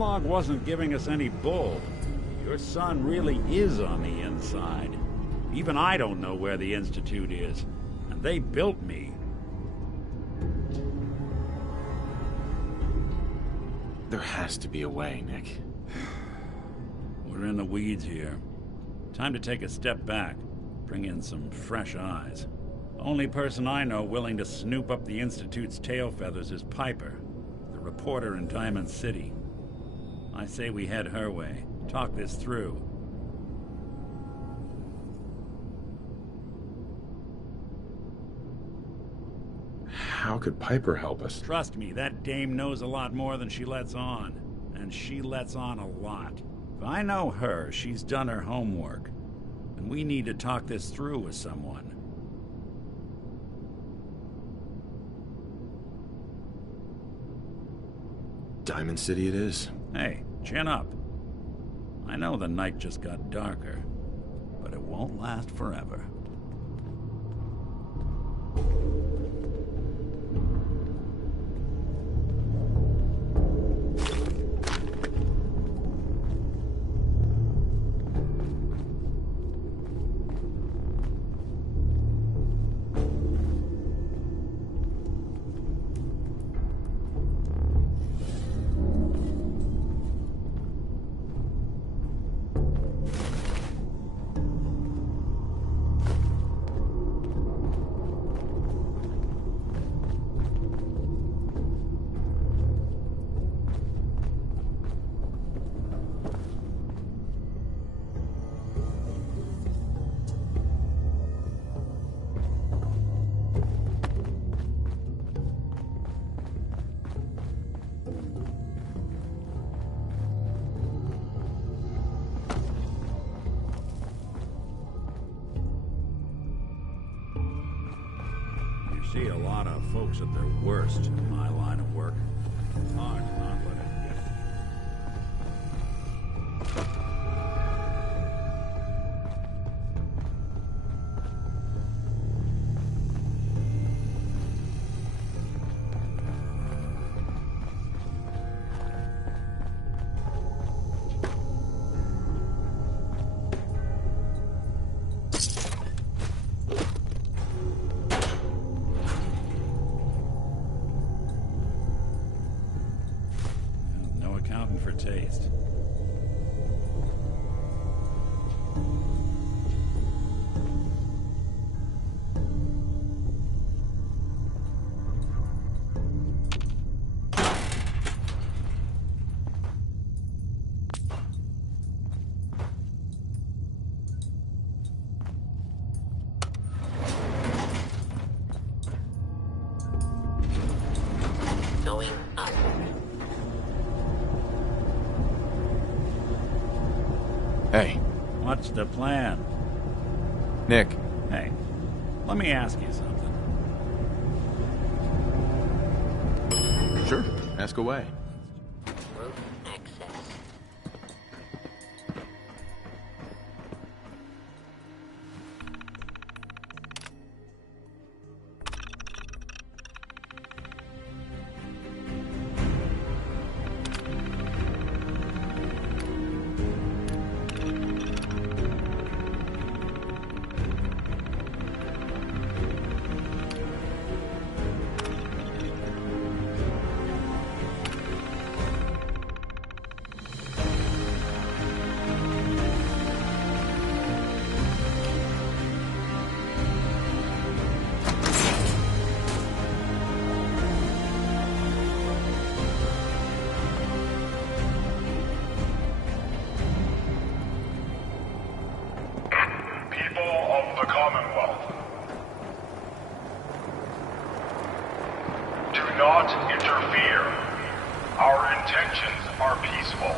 dialogue wasn't giving us any bull. Your son really is on the inside. Even I don't know where the Institute is. And they built me. There has to be a way, Nick. We're in the weeds here. Time to take a step back. Bring in some fresh eyes. Only person I know willing to snoop up the Institute's tail feathers is Piper, the reporter in Diamond City. I say we head her way. Talk this through. How could Piper help us? Trust me, that dame knows a lot more than she lets on. And she lets on a lot. If I know her, she's done her homework. And we need to talk this through with someone. Diamond City it is. Hey, chin up. I know the night just got darker, but it won't last forever. See a lot of folks at their worst in my line of work. It's hard to not let it get. For taste. Going up. Hey. What's the plan? Nick. Hey, let me ask you something. Sure. Ask away. Rope access. not interfere. Our intentions are peaceful.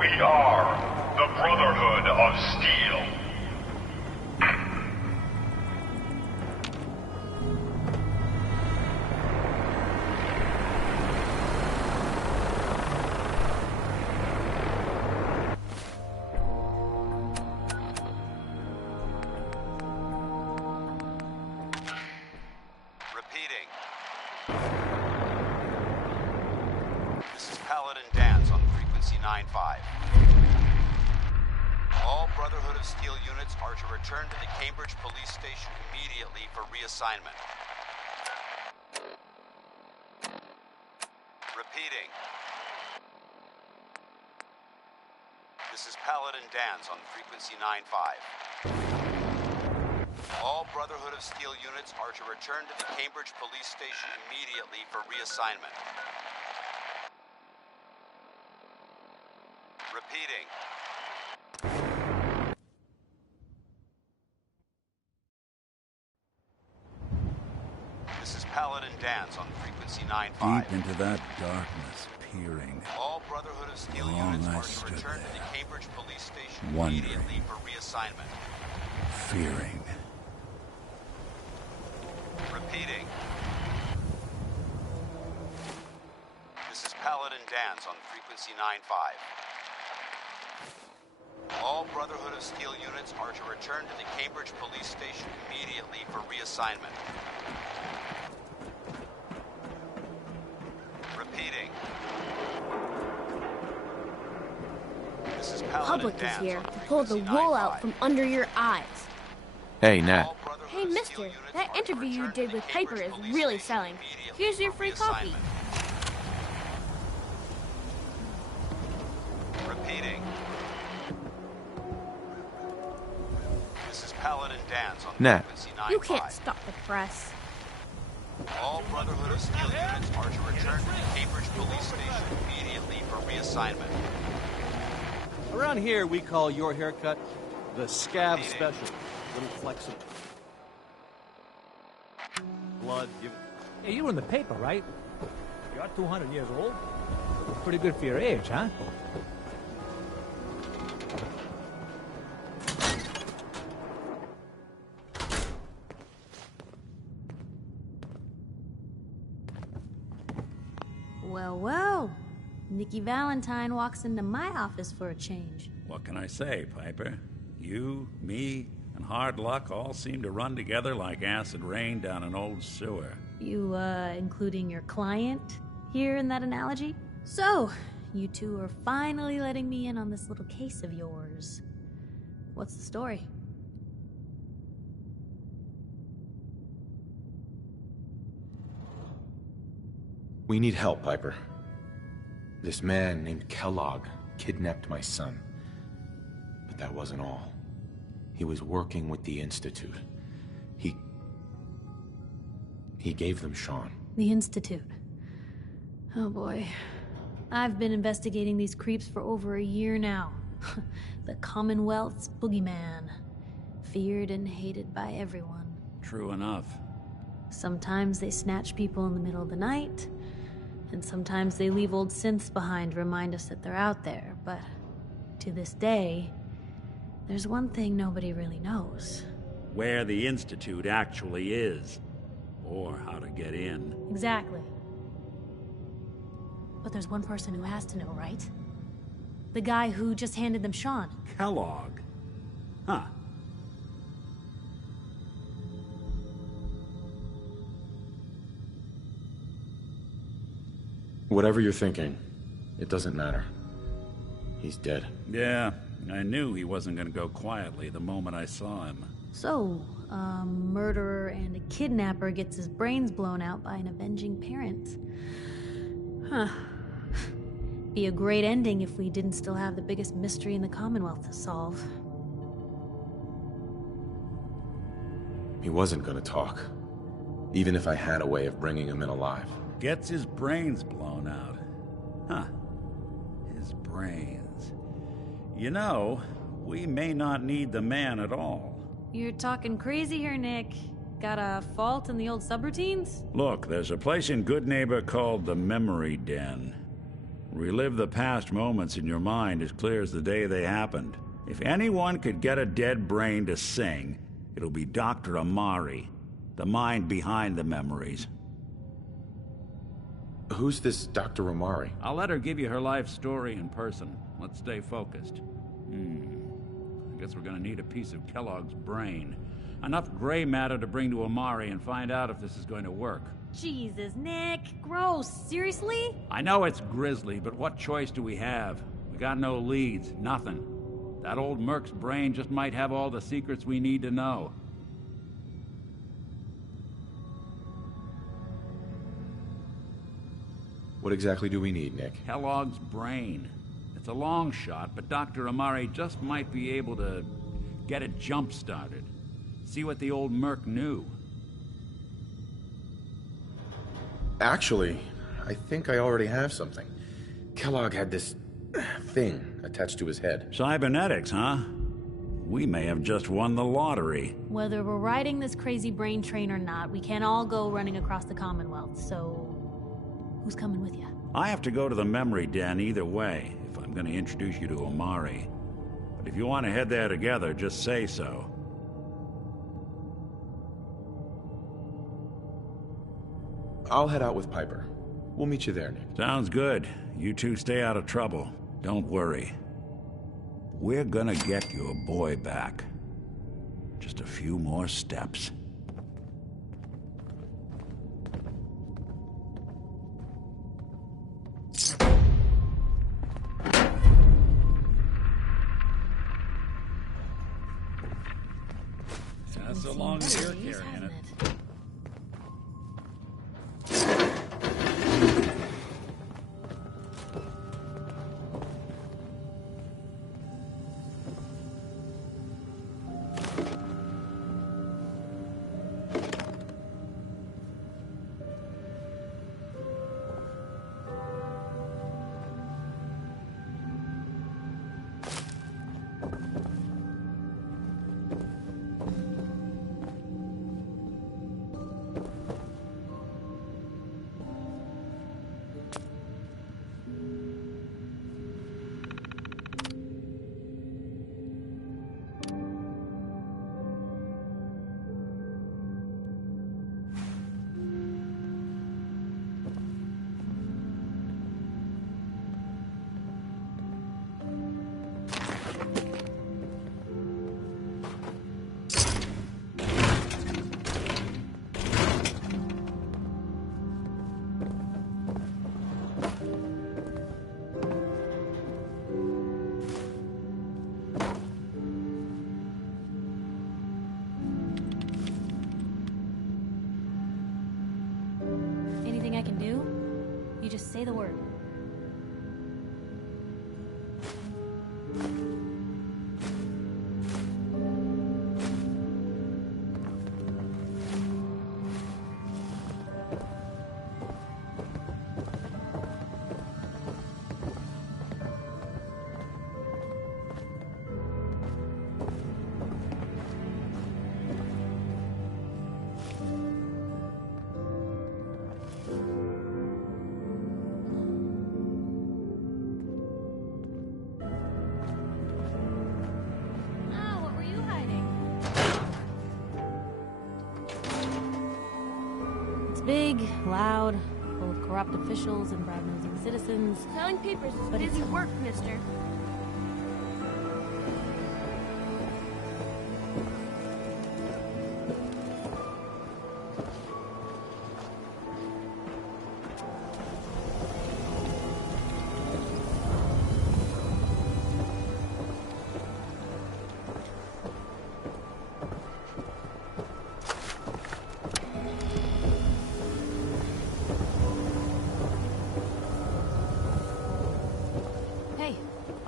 We are the Brotherhood of Steel. 9-5. All Brotherhood of Steel units are to return to the Cambridge Police Station immediately for reassignment. Repeating. This is Paladin Dan's on frequency 9-5. All Brotherhood of Steel units are to return to the Cambridge Police Station immediately for reassignment. Repeating. This is Paladin Dan's on frequency 9-5. Deep into that darkness, peering. All Brotherhood of Steel Long units I are to stood return to there, the Cambridge Police Station wondering. immediately for reassignment. Fearing. Repeating. This is Paladin Dan's on frequency 9-5. All Brotherhood of Steel units are to return to the Cambridge Police Station immediately for reassignment. Repeating. This is Paladin Public is Dan's here on to pull the frequency wool 9-5. out from under your eyes. Hey, Nat. All Brotherhood Hey, of Steel mister, units that are to interview you return did to the with Piper Cambridge is Police really Station selling. immediately Here's your for free coffee. reassignment. Repeating. This is Paladin Dan's on Nat. frequency 9-5. You can't stop the press. All Brotherhood of Steel units are to return to the Cambridge Police Station immediately for reassignment. Around here, we call your haircut the scab special. Little flexible. Blood, give it. Hey, you were in the paper, right? You're 200 years old. Pretty good for your age, huh? Well, well. Nikki Valentine walks into my office for a change. What can I say, Piper? You, me, and hard luck all seem to run together like acid rain down an old sewer. You, including your client here in that analogy? So, you two are finally letting me in on this little case of yours. What's the story? We need help, Piper. This man named Kellogg kidnapped my son. But that wasn't all. He was working with the Institute. He gave them Sean. The Institute. Oh boy. I've been investigating these creeps for over a year now. The Commonwealth's boogeyman. Feared and hated by everyone. True enough. Sometimes they snatch people in the middle of the night, and sometimes they leave old synths behind to remind us that they're out there. But to this day, there's one thing nobody really knows. Where the Institute actually is. Or how to get in. Exactly. But there's one person who has to know, right? The guy who just handed them Sean. Kellogg. Huh. Whatever you're thinking, it doesn't matter. He's dead. Yeah, I knew he wasn't gonna go quietly the moment I saw him. So, a murderer and a kidnapper gets his brains blown out by an avenging parent. Huh. Be a great ending if we didn't still have the biggest mystery in the Commonwealth to solve. He wasn't gonna talk. Even if I had a way of bringing him in alive. Gets his brains blown out. Huh. His brains. You know, we may not need the man at all. You're talking crazy here, Nick. Got a fault in the old subroutines? Look, there's a place in Good Neighbor called the Memory Den. Relive the past moments in your mind as clear as the day they happened. If anyone could get a dead brain to sing, it'll be Dr. Amari, the mind behind the memories. Who's this Dr. Amari? I'll let her give you her life story in person. Let's stay focused. I guess we're gonna need a piece of Kellogg's brain. Enough gray matter to bring to Amari and find out if this is going to work. Jesus, Nick. Gross. Seriously? I know it's grisly, but what choice do we have? We got no leads, nothing. That old Merc's brain just might have all the secrets we need to know. What exactly do we need, Nick? Kellogg's brain. It's a long shot, but Dr. Amari just might be able to get it jump-started. See what the old Merc knew. Actually, I think I already have something. Kellogg had this thing attached to his head. Cybernetics, huh? We may have just won the lottery. Whether we're riding this crazy brain train or not, we can't all go running across the Commonwealth, so... who's coming with you? I have to go to the memory den either way, if I'm going to introduce you to Omari. But if you want to head there together, just say so. I'll head out with Piper. We'll meet you there, Nick. Sounds good. You two stay out of trouble. Don't worry. We're gonna get your boy back. Just a few more steps. That's so long as you're carrying it. Anything I can do? You just say the word. Big, loud, full of corrupt officials and brown-nosing citizens. Selling papers is But busy it's- work, mister.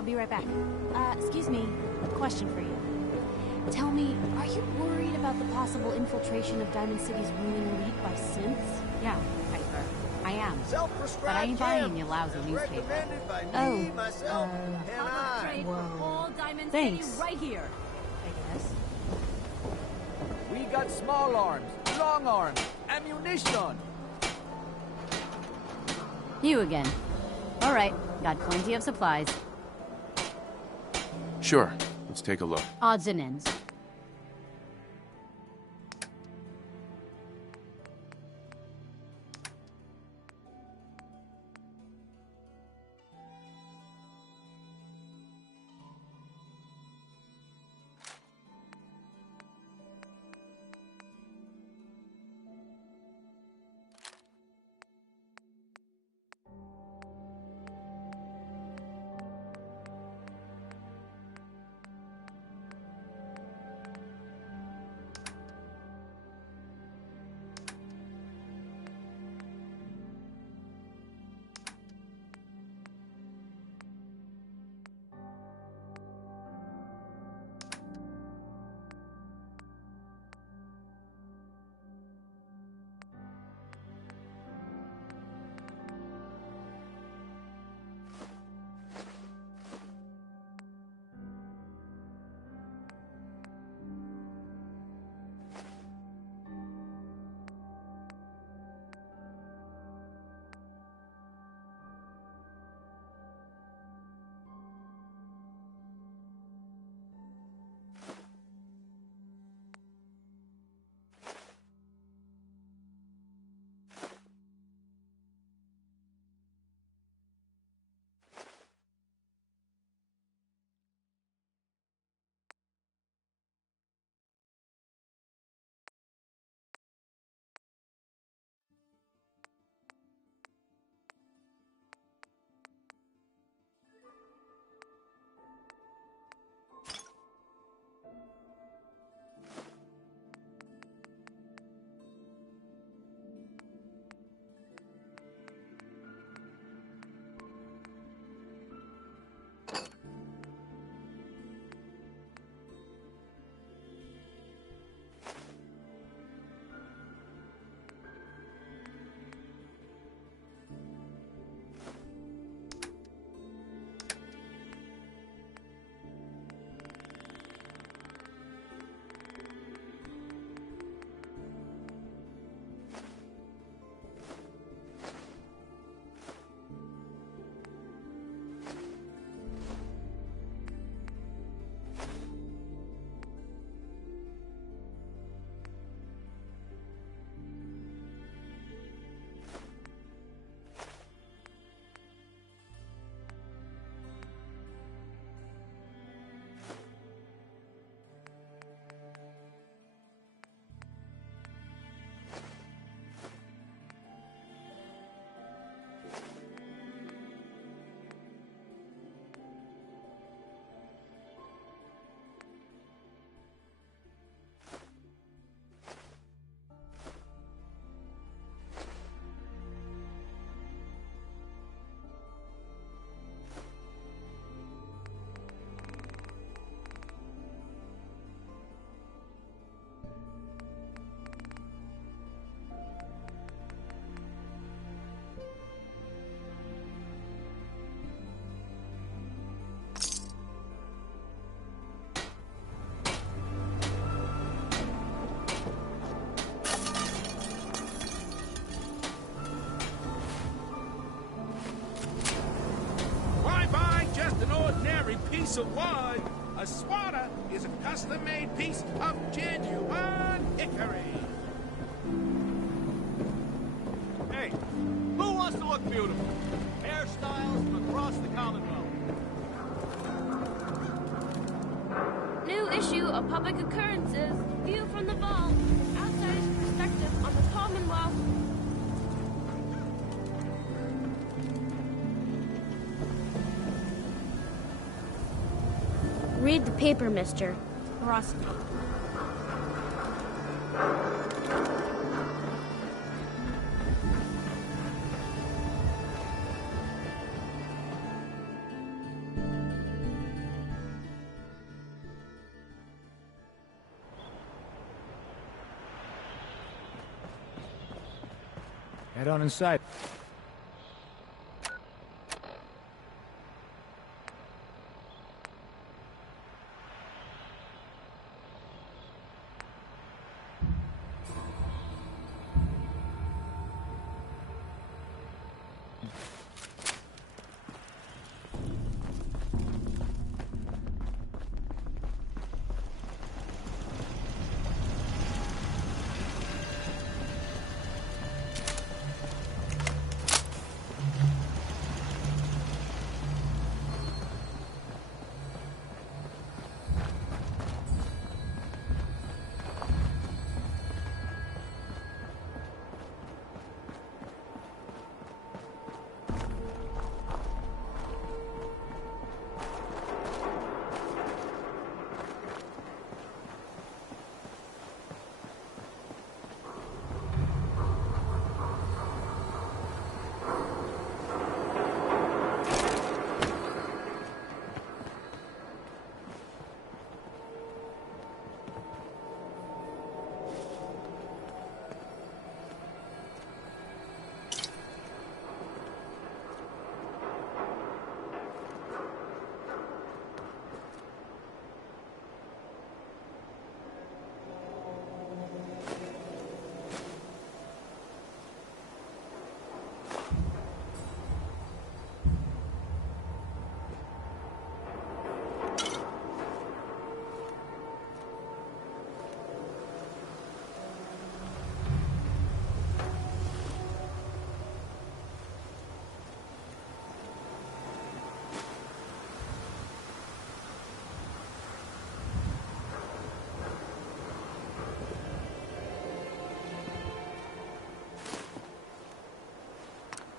Be right back. Excuse me, a question for you. Tell me, are you worried about the possible infiltration of Diamond City's ruling elite by synths? Yeah, Piper. I am. Self-prescribed But I ain't buying your lousy and newspaper. recommended by Oh, me, myself, and I. Trade Whoa. for all Diamond Thanks. City right here. I guess. We got small arms, long arms, ammunition. You again. All right, got plenty of supplies. Sure. Let's take a look. Odds and ends. piece of wood. A swatter is a custom-made piece of genuine hickory. Hey, who wants to look beautiful? Hairstyles from across the Commonwealth. New issue of Public Occurrences. View from the vault. Outsider's perspective on the Commonwealth. Read the paper, mister. Veracity. Head on inside.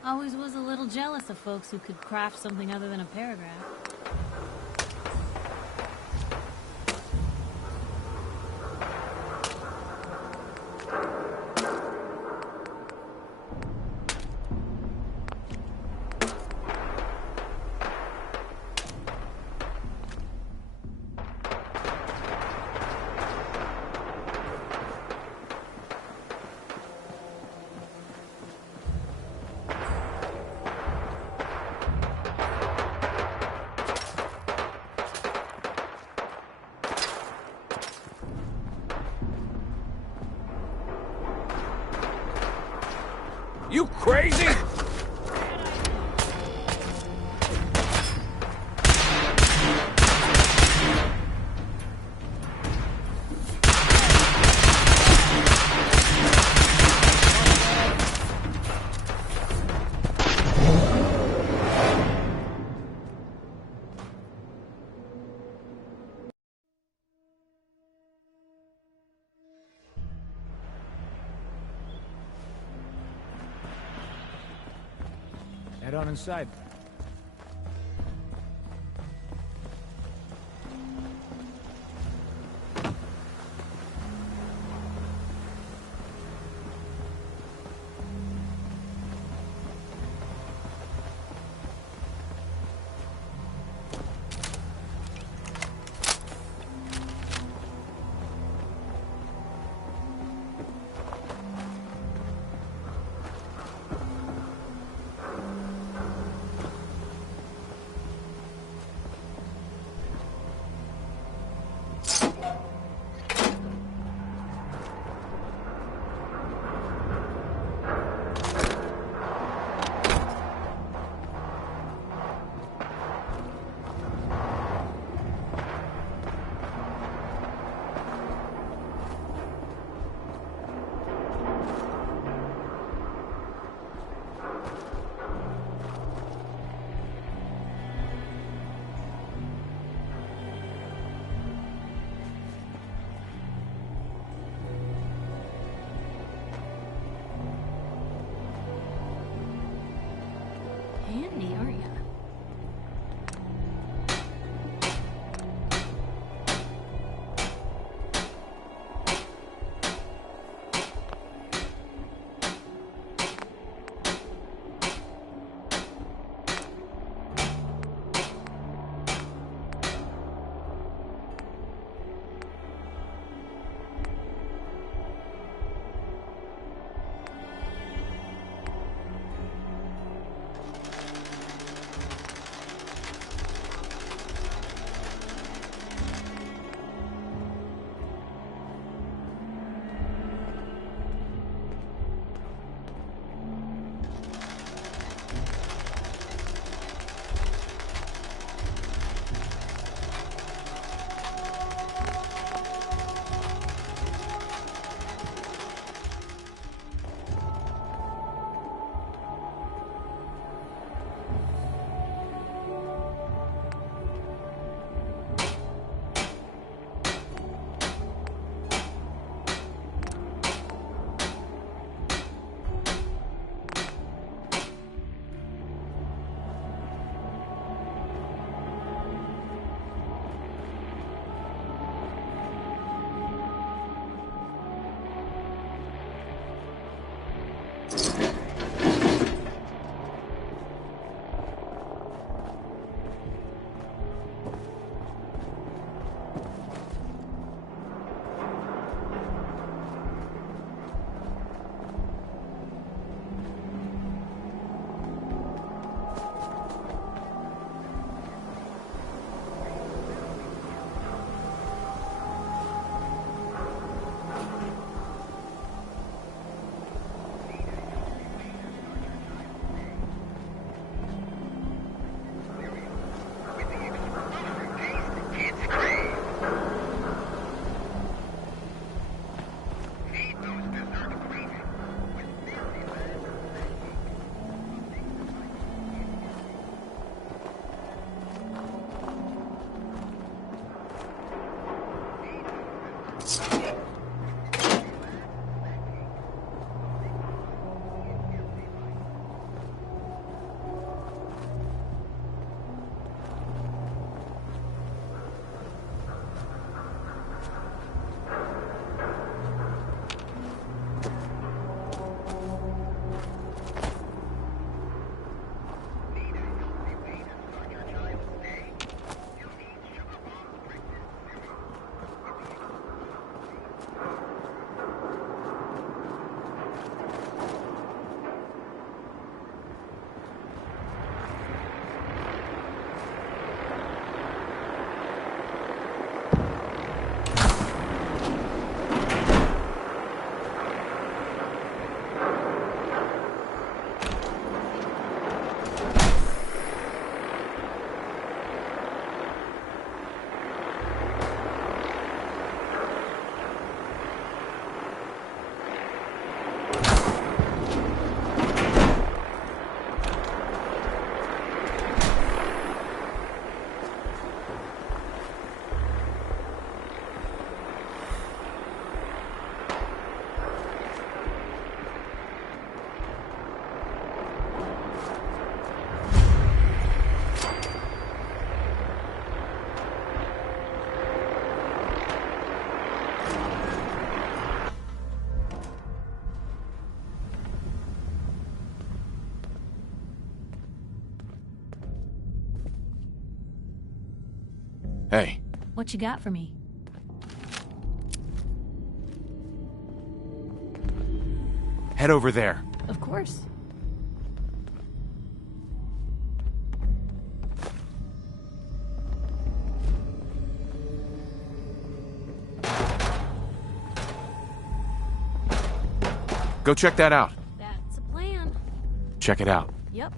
Always was a little jealous of folks who could craft something other than a paragraph. You crazy? Head on inside. Hey. What you got for me? Head over there. Of course. Go check that out. That's a plan. Check it out. Yep.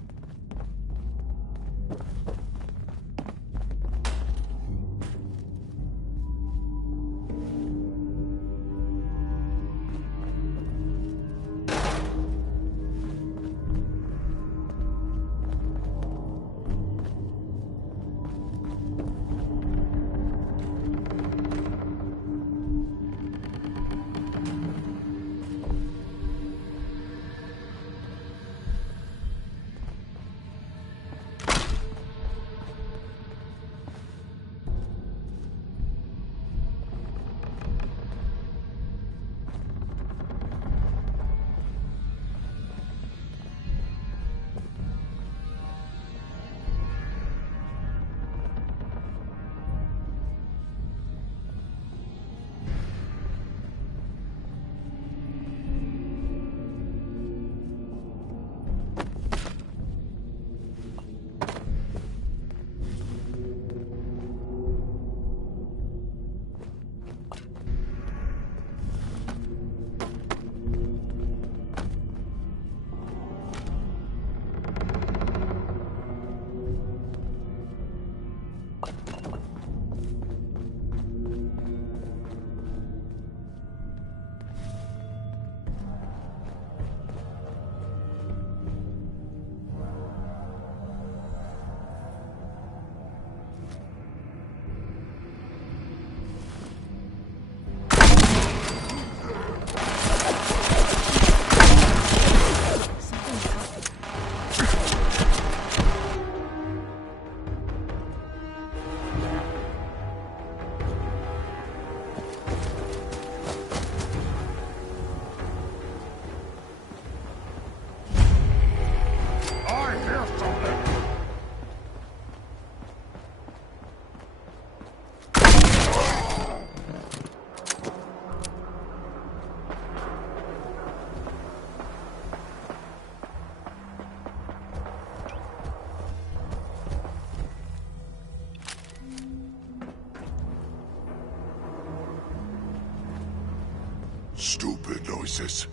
Stupid noises.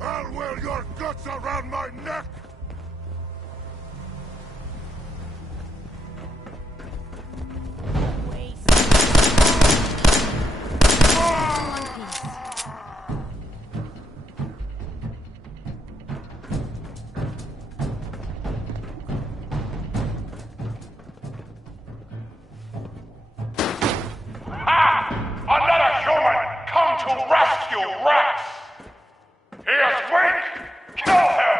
I'll wear your guts around my neck! To rescue Rex! He is weak! Kill him!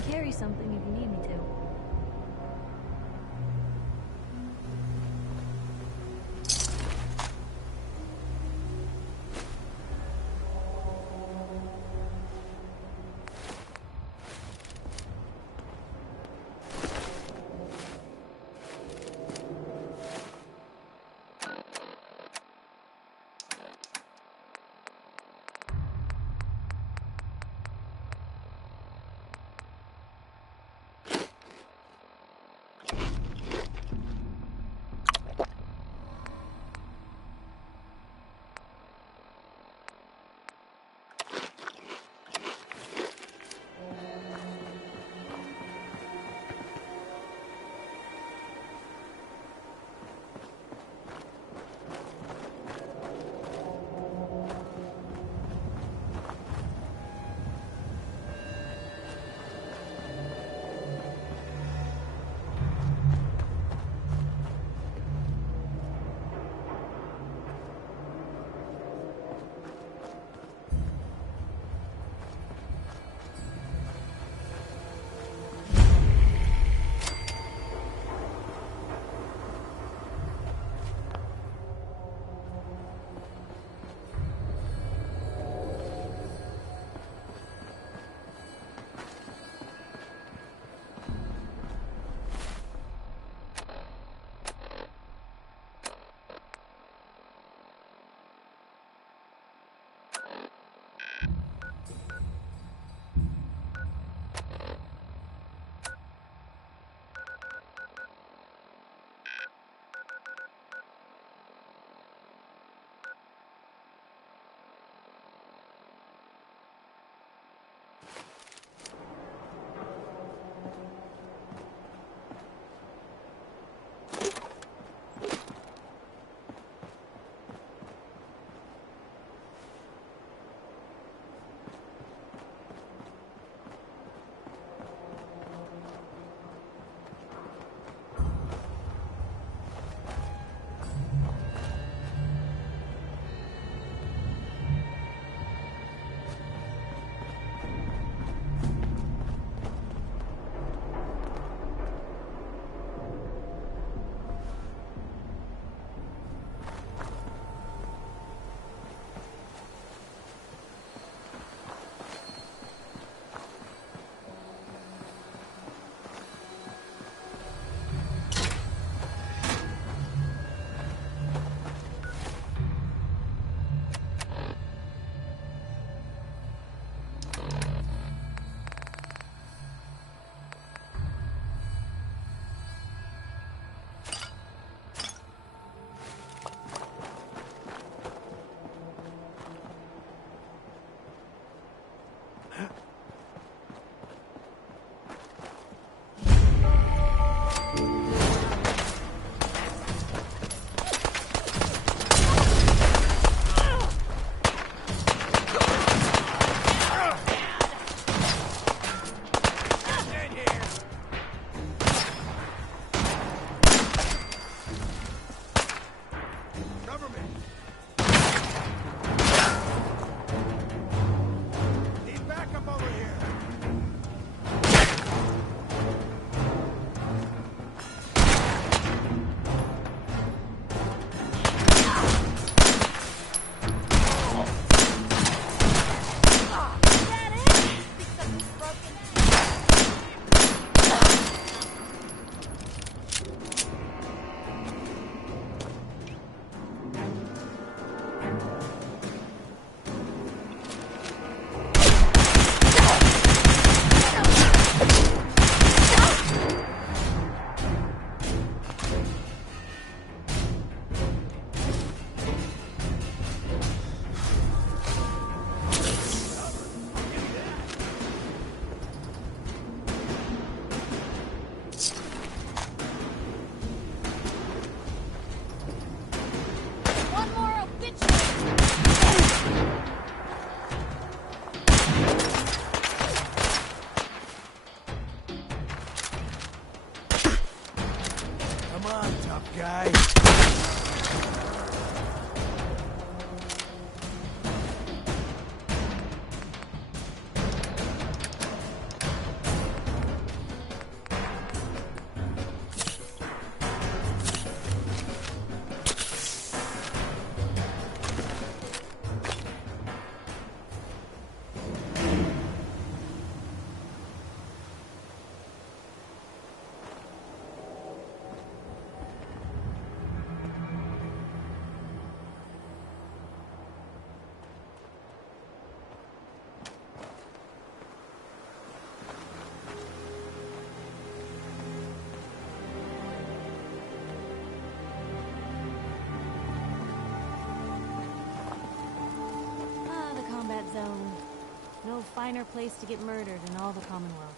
can carry something if you need me to. guy. zone. No finer place to get murdered in all the Commonwealth.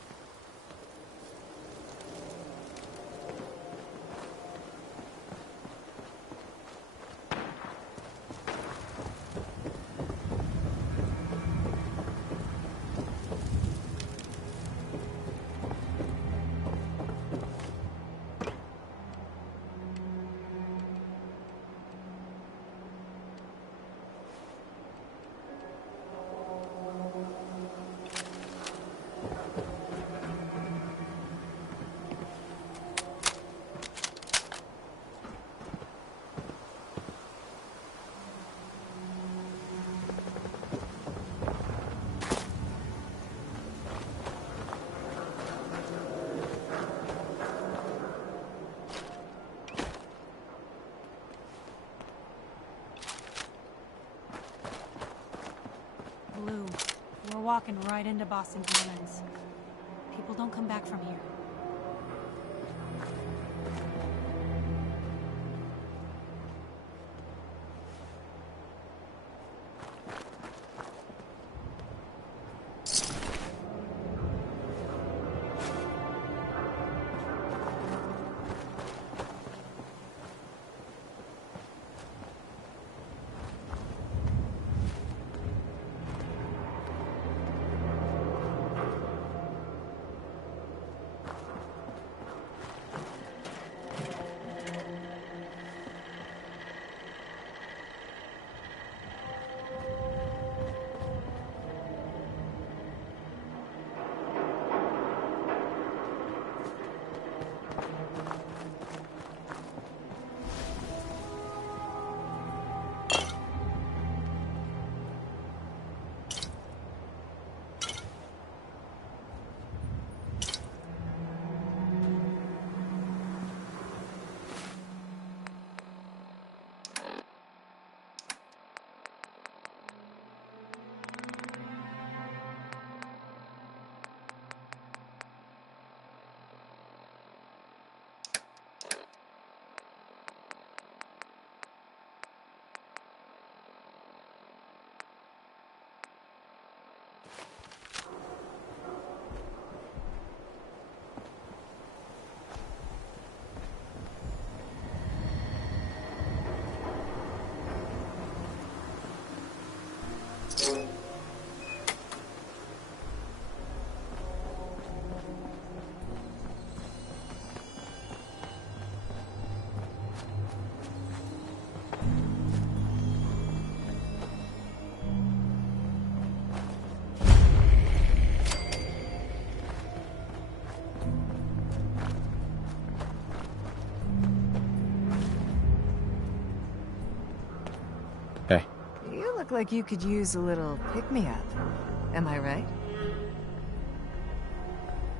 Blue, we're walking right into Boston Commons. People don't come back from here. Hey. You look like you could use a little pick-me-up. Am I right?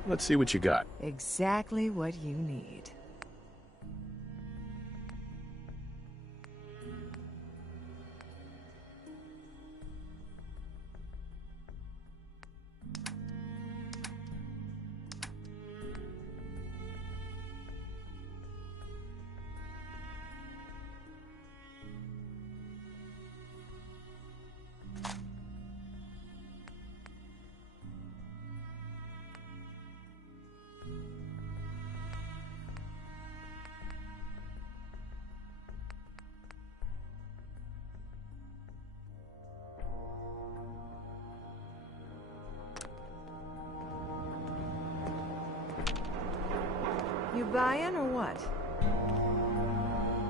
Let's see what you got. Exactly what you need. You buying or what?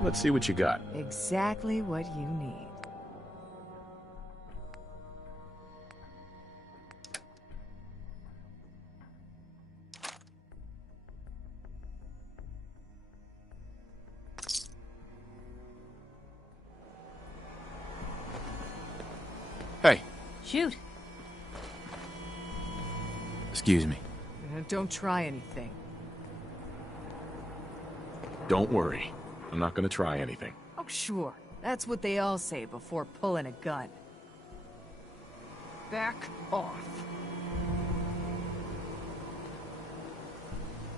Let's see what you got. Exactly what you need. Hey. Shoot. Excuse me. Don't try anything. Don't worry. I'm not gonna try anything. Oh, sure. That's what they all say before pulling a gun. Back off.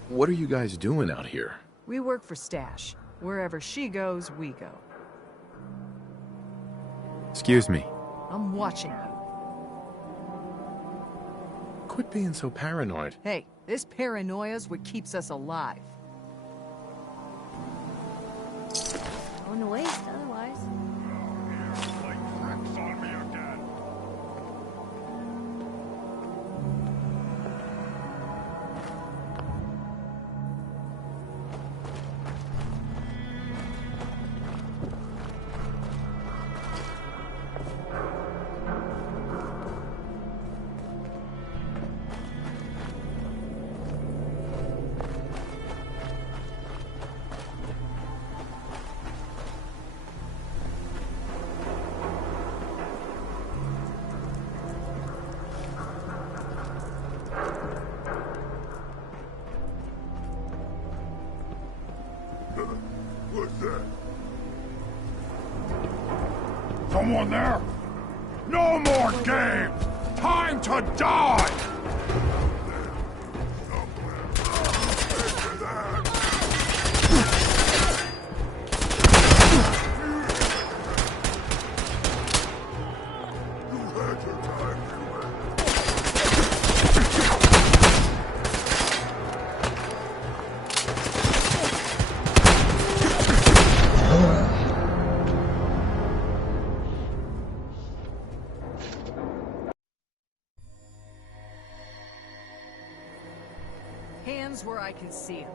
What are you guys doing out here? We work for Stash. Wherever she goes, we go. Excuse me. I'm watching you. quit being so paranoid. Hey, this paranoia's what keeps us alive. Going to waste otherwise. Like bricks on me again. What's that? Someone there? No more games! Time to die! Hands where I can see them.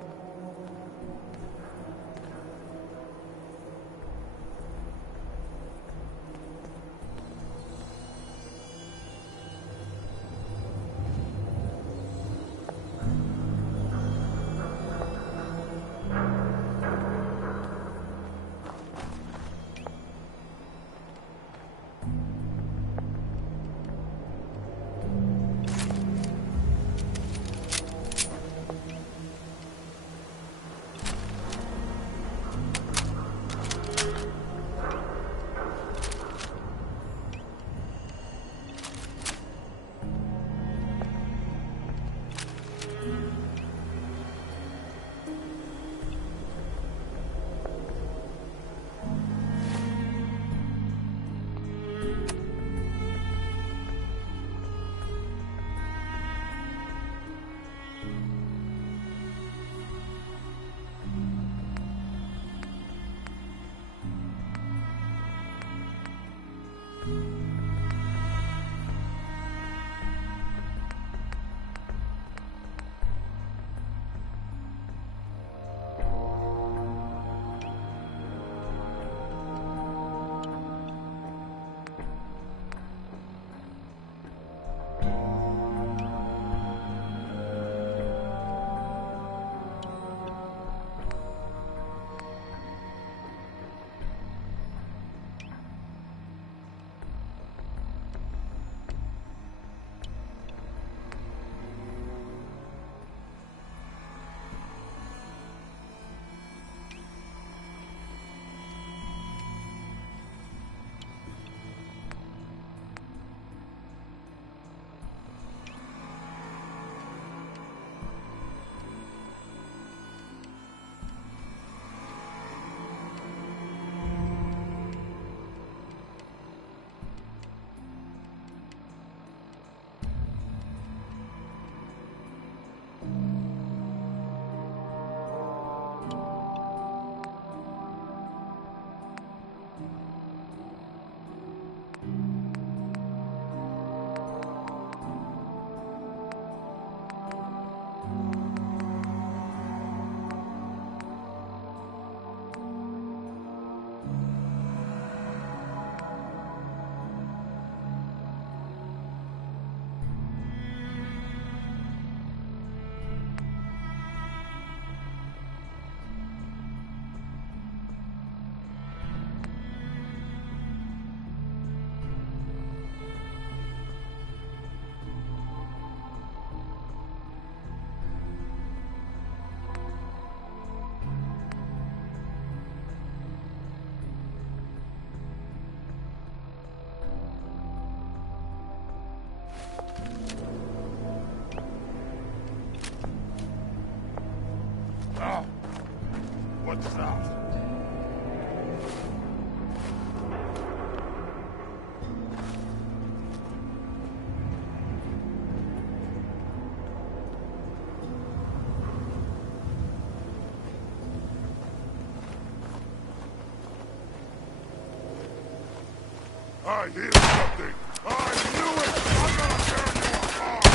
I hear something! I knew it! I'm gonna tear you apart!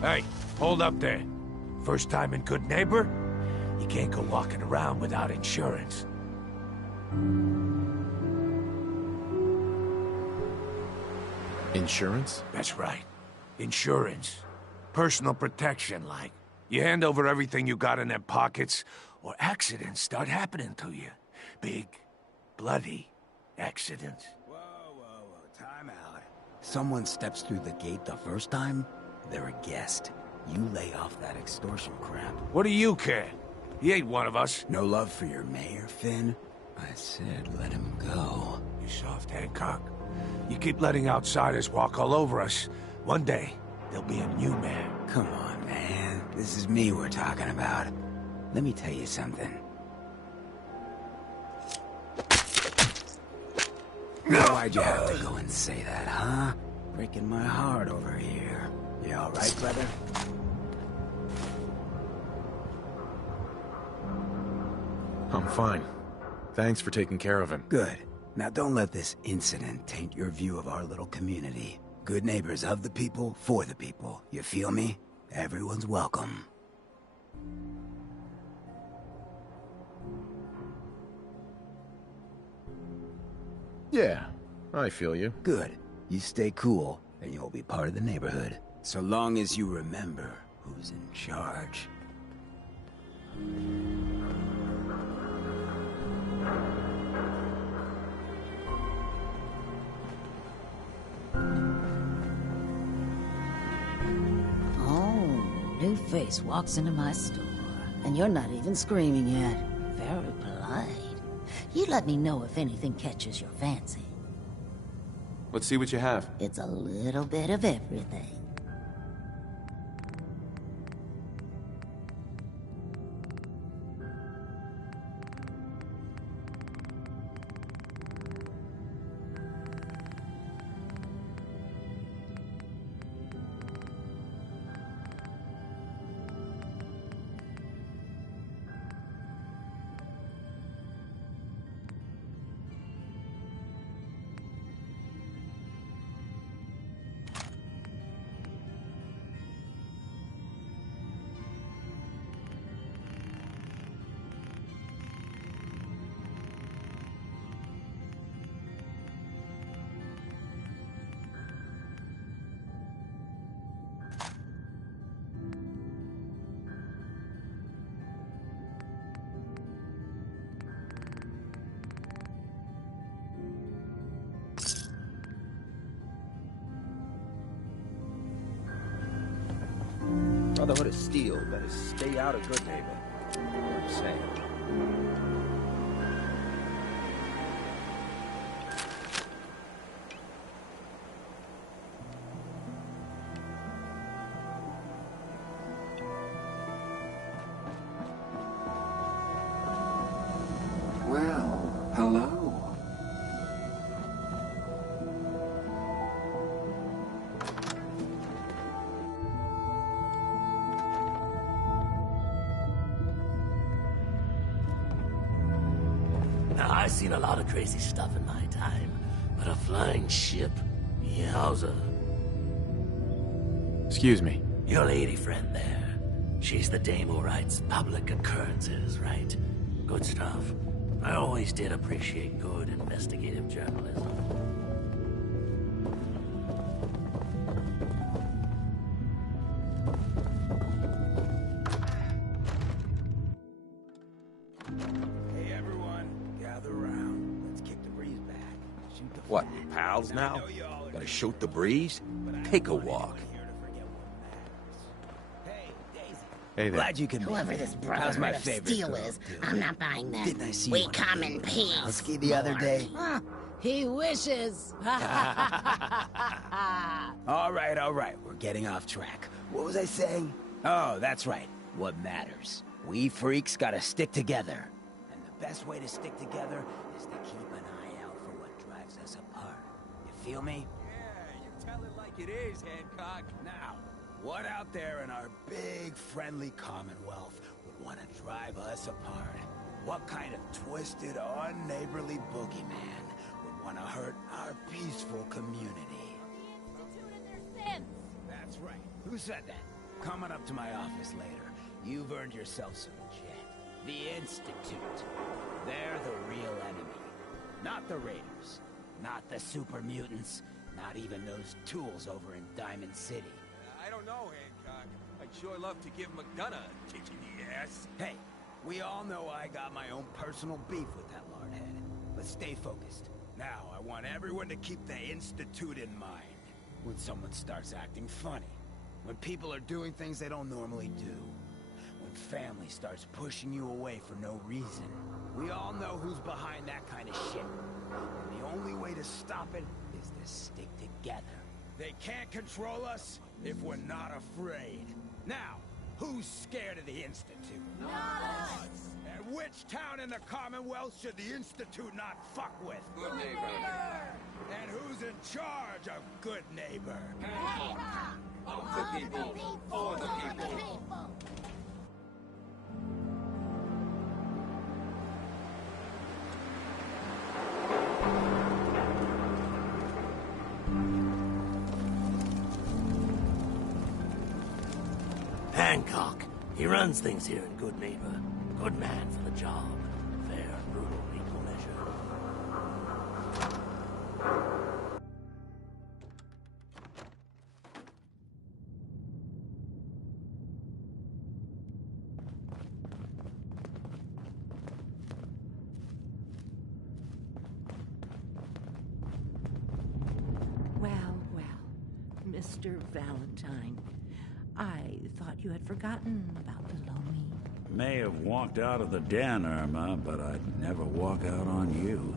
Hey, hold up there. First time in Good Neighbor? You can't go walking around without insurance. Insurance? That's right. Insurance. Personal protection, like. You hand over everything you got in them pockets, or accidents start happening to you. Big, bloody accidents. Whoa, time out. Someone steps through the gate the first time, they're a guest. You lay off that extortion crap. What do you care? He ain't one of us. No love for your mayor, Finn? I said let him go. You soft, Hancock. You keep letting outsiders walk all over us. One day, there'll be a new mayor. Come on, man. This is me we're talking about. Let me tell you something. Why'd you have to go and say that, huh? Breaking my heart over here. You all right, brother? I'm fine. Thanks for taking care of him. Good. Now don't let this incident taint your view of our little community. Good neighbors of the people, for the people. You feel me? Everyone's welcome. Yeah, I feel you. Good. You stay cool, and you'll be part of the neighborhood. So long as you remember who's in charge. Oh, new face walks into my store, and you're not even screaming yet. Very polite. You let me know if anything catches your fancy. Let's see what you have. It's a little bit of everything. Brotherhood of Steel better stay out of Good Neighbor. I'm saying. Well, hello. Now, I've seen a lot of crazy stuff in my time, but a flying ship, yowza. Excuse me. Your lady friend there, she's the dame who writes public occurrences, right? Good stuff. I always did appreciate good investigative journalism. Hey everyone, gather around. Let's kick the breeze back. Shoot the What, pals now? Gonna shoot the breeze? Take a walk. Hey there. Glad you can Whoever make it. this How's brotherhood my of favorite steel girl is, doing? I'm not buying that. Didn't I see We you come in peace. Husky the other day? Huh, he wishes. All right. We're getting off track. What was I saying? Oh, that's right. What matters. We freaks gotta stick together. And the best way to stick together is to keep an eye out for what drives us apart. You feel me? Yeah, you tell it like it is, Hancock. Now, what out there in our big, friendly Commonwealth would want to drive us apart? What kind of twisted, unneighborly boogeyman would want to hurt our peaceful community? That's right. Who said that? Coming up to my office later. You've earned yourself some jet. The Institute. They're the real enemy. Not the Raiders. Not the super mutants. Not even those tools over in Diamond City. I don't know, Hancock. I'd sure love to give McDonough a kick in the ass. Hey, we all know I got my own personal beef with that lordhead. Let's stay focused. Now, I want everyone to keep the Institute in mind. When someone starts acting funny. When people are doing things they don't normally do. When family starts pushing you away for no reason. We all know who's behind that kind of shit. And the only way to stop it is to stick together. They can't control us if we're not afraid. Now, who's scared of the Institute? Not us! And which town in the Commonwealth should the Institute not fuck with? Good Neighbor. And who's in charge of Good Neighbor? Of the people, for the people. Hancock. He runs things here in Good Neighbor. Good man for the job. Fair and brutal equal measure. Well, Mr. Valentine. I thought you had forgotten about below me. May have walked out of the den, Irma, but I'd never walk out on you.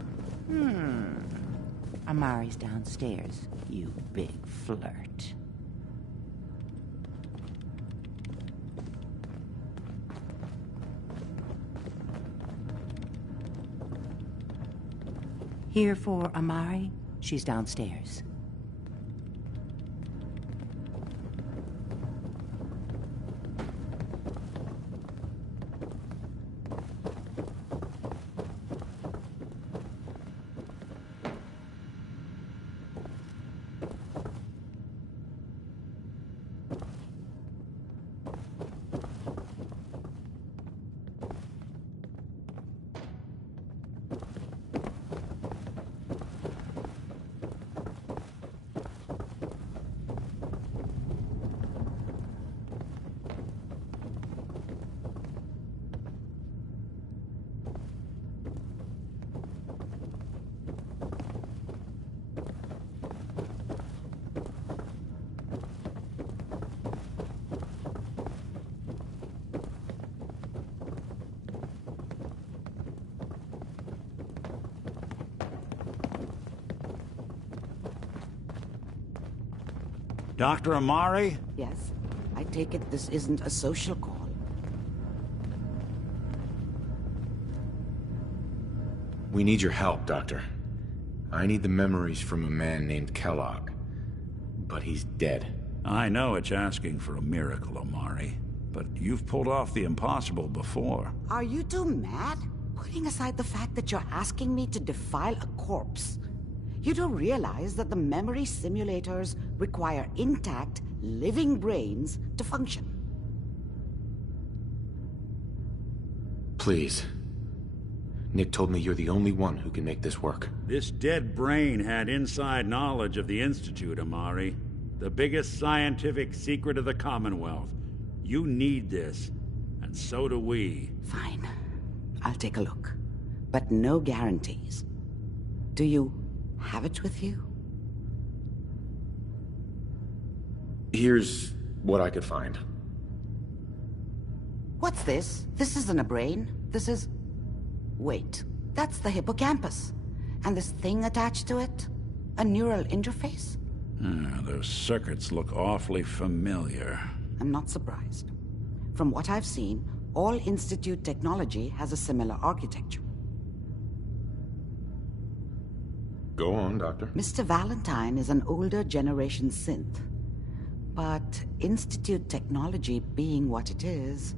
Amari's downstairs, you big flirt. Here for Amari? She's downstairs. Dr. Amari? Yes. I take it this isn't a social call. We need your help, Doctor. I need the memories from a man named Kellogg. But he's dead. I know it's asking for a miracle, Amari. But you've pulled off the impossible before. Are you two mad? Putting aside the fact that you're asking me to defile a corpse, you don't realize that the memory simulators require intact, living brains to function. Please. Nick told me you're the only one who can make this work. This dead brain had inside knowledge of the Institute, Amari. The biggest scientific secret of the Commonwealth. You need this, and so do we. Fine. I'll take a look. But no guarantees. Do you have it with you? Here's what I could find. What's this? This isn't a brain. This is... Wait. That's the hippocampus. And this thing attached to it? A neural interface? Those circuits look awfully familiar. I'm not surprised. From what I've seen, all Institute technology has a similar architecture. Go on, Doctor. Mr. Valentine is an older generation synth. But Institute technology being what it is,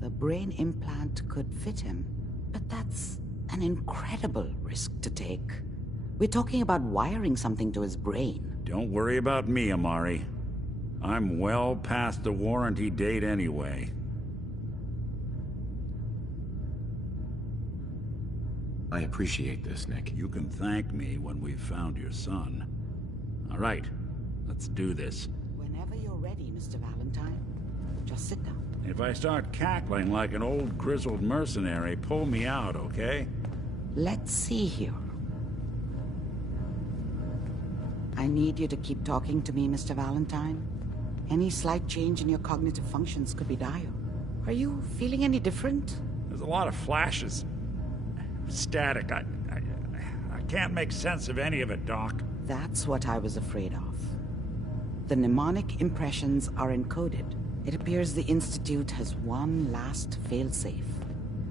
the brain implant could fit him. But that's an incredible risk to take. We're talking about wiring something to his brain. Don't worry about me, Amari. I'm well past the warranty date anyway. I appreciate this, Nick. You can thank me when we've found your son. All right, let's do this. Whenever you're ready, Mr. Valentine. Just sit down. If I start cackling like an old grizzled mercenary, pull me out, okay? Let's see here. I need you to keep talking to me, Mr. Valentine. Any slight change in your cognitive functions could be dire. Are you feeling any different? There's a lot of flashes. Static. I can't make sense of any of it, Doc. That's what I was afraid of. The mnemonic impressions are encoded. It appears the Institute has one last failsafe.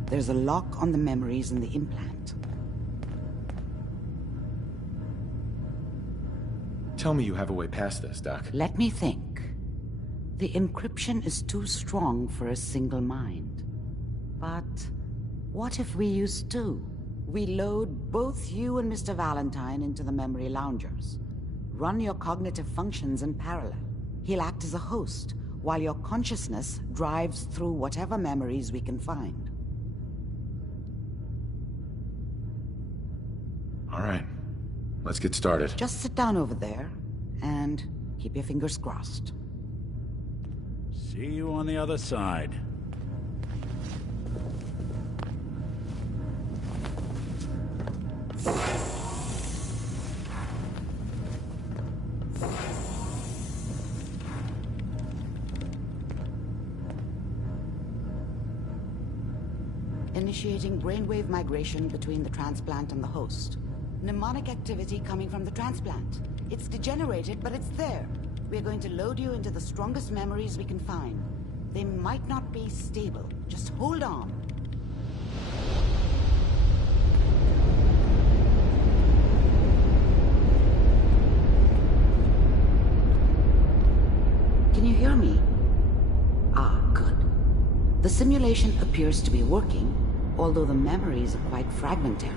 There's a lock on the memories in the implant. Tell me you have a way past this, Doc. Let me think. The encryption is too strong for a single mind. But what if we use two? We load both you and Mr. Valentine into the memory loungers. Run your cognitive functions in parallel. He'll act as a host, while your consciousness drives through whatever memories we can find. All right. Let's get started. Just sit down over there, and keep your fingers crossed. See you on the other side. Initiating brainwave migration between the transplant and the host. Mnemonic activity coming from the transplant. It's degenerated, but it's there. We're going to load you into the strongest memories we can find. They might not be stable. Just hold on. Can you hear me? Ah, good. The simulation appears to be working, although the memories are quite fragmentary.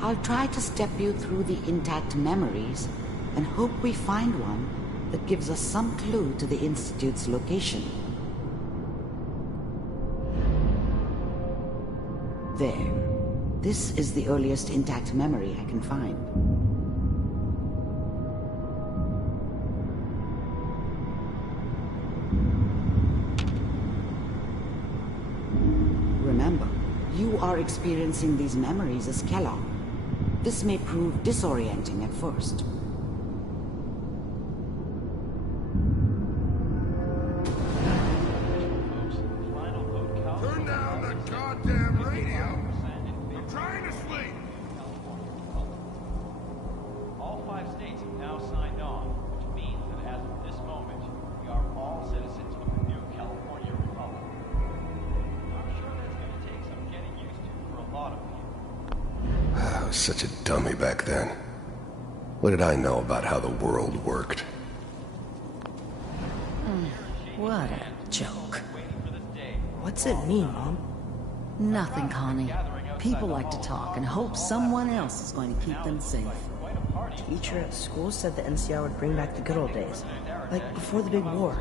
I'll try to step you through the intact memories and hope we find one that gives us some clue to the Institute's location. There. This is the earliest intact memory I can find. Remember, you are experiencing these memories as Kellogg. This may prove disorienting at first. Turn down the goddamn radio! I'm trying to sleep! All 5 states have now signed on, which means such a dummy back then. What did I know about how the world worked? What a joke. What's it mean, Mom? Nothing, Connie. People like to talk and hope someone else is going to keep them safe. Teacher at school said the NCR would bring back the good old days. Like before the big war.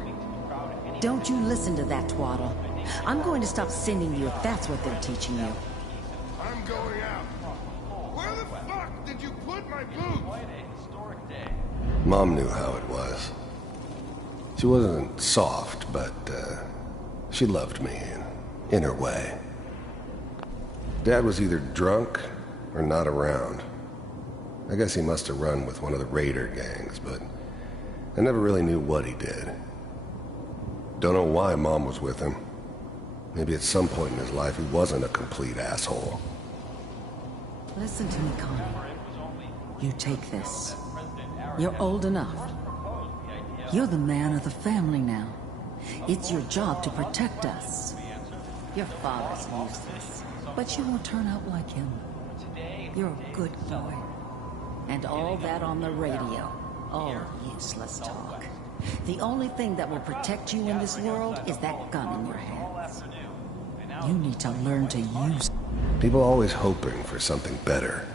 Don't you listen to that twaddle. I'm going to stop sending you if that's what they're teaching you. I'm going out. Where the fuck did you put my boots? Mom knew how it was. She wasn't soft, but she loved me in her way. Dad was either drunk or not around. I guess he must have run with one of the raider gangs, but I never really knew what he did. Don't know why Mom was with him. Maybe at some point in his life he wasn't a complete asshole. Listen to me, Connie. You take this. You're old enough. You're the man of the family now. It's your job to protect us. Your father's useless, but you won't turn out like him. You're a good boy. And all that on the radio, all useless talk. The only thing that will protect you in this world is that gun in your hands. You need to learn to use it. People always hoping for something better.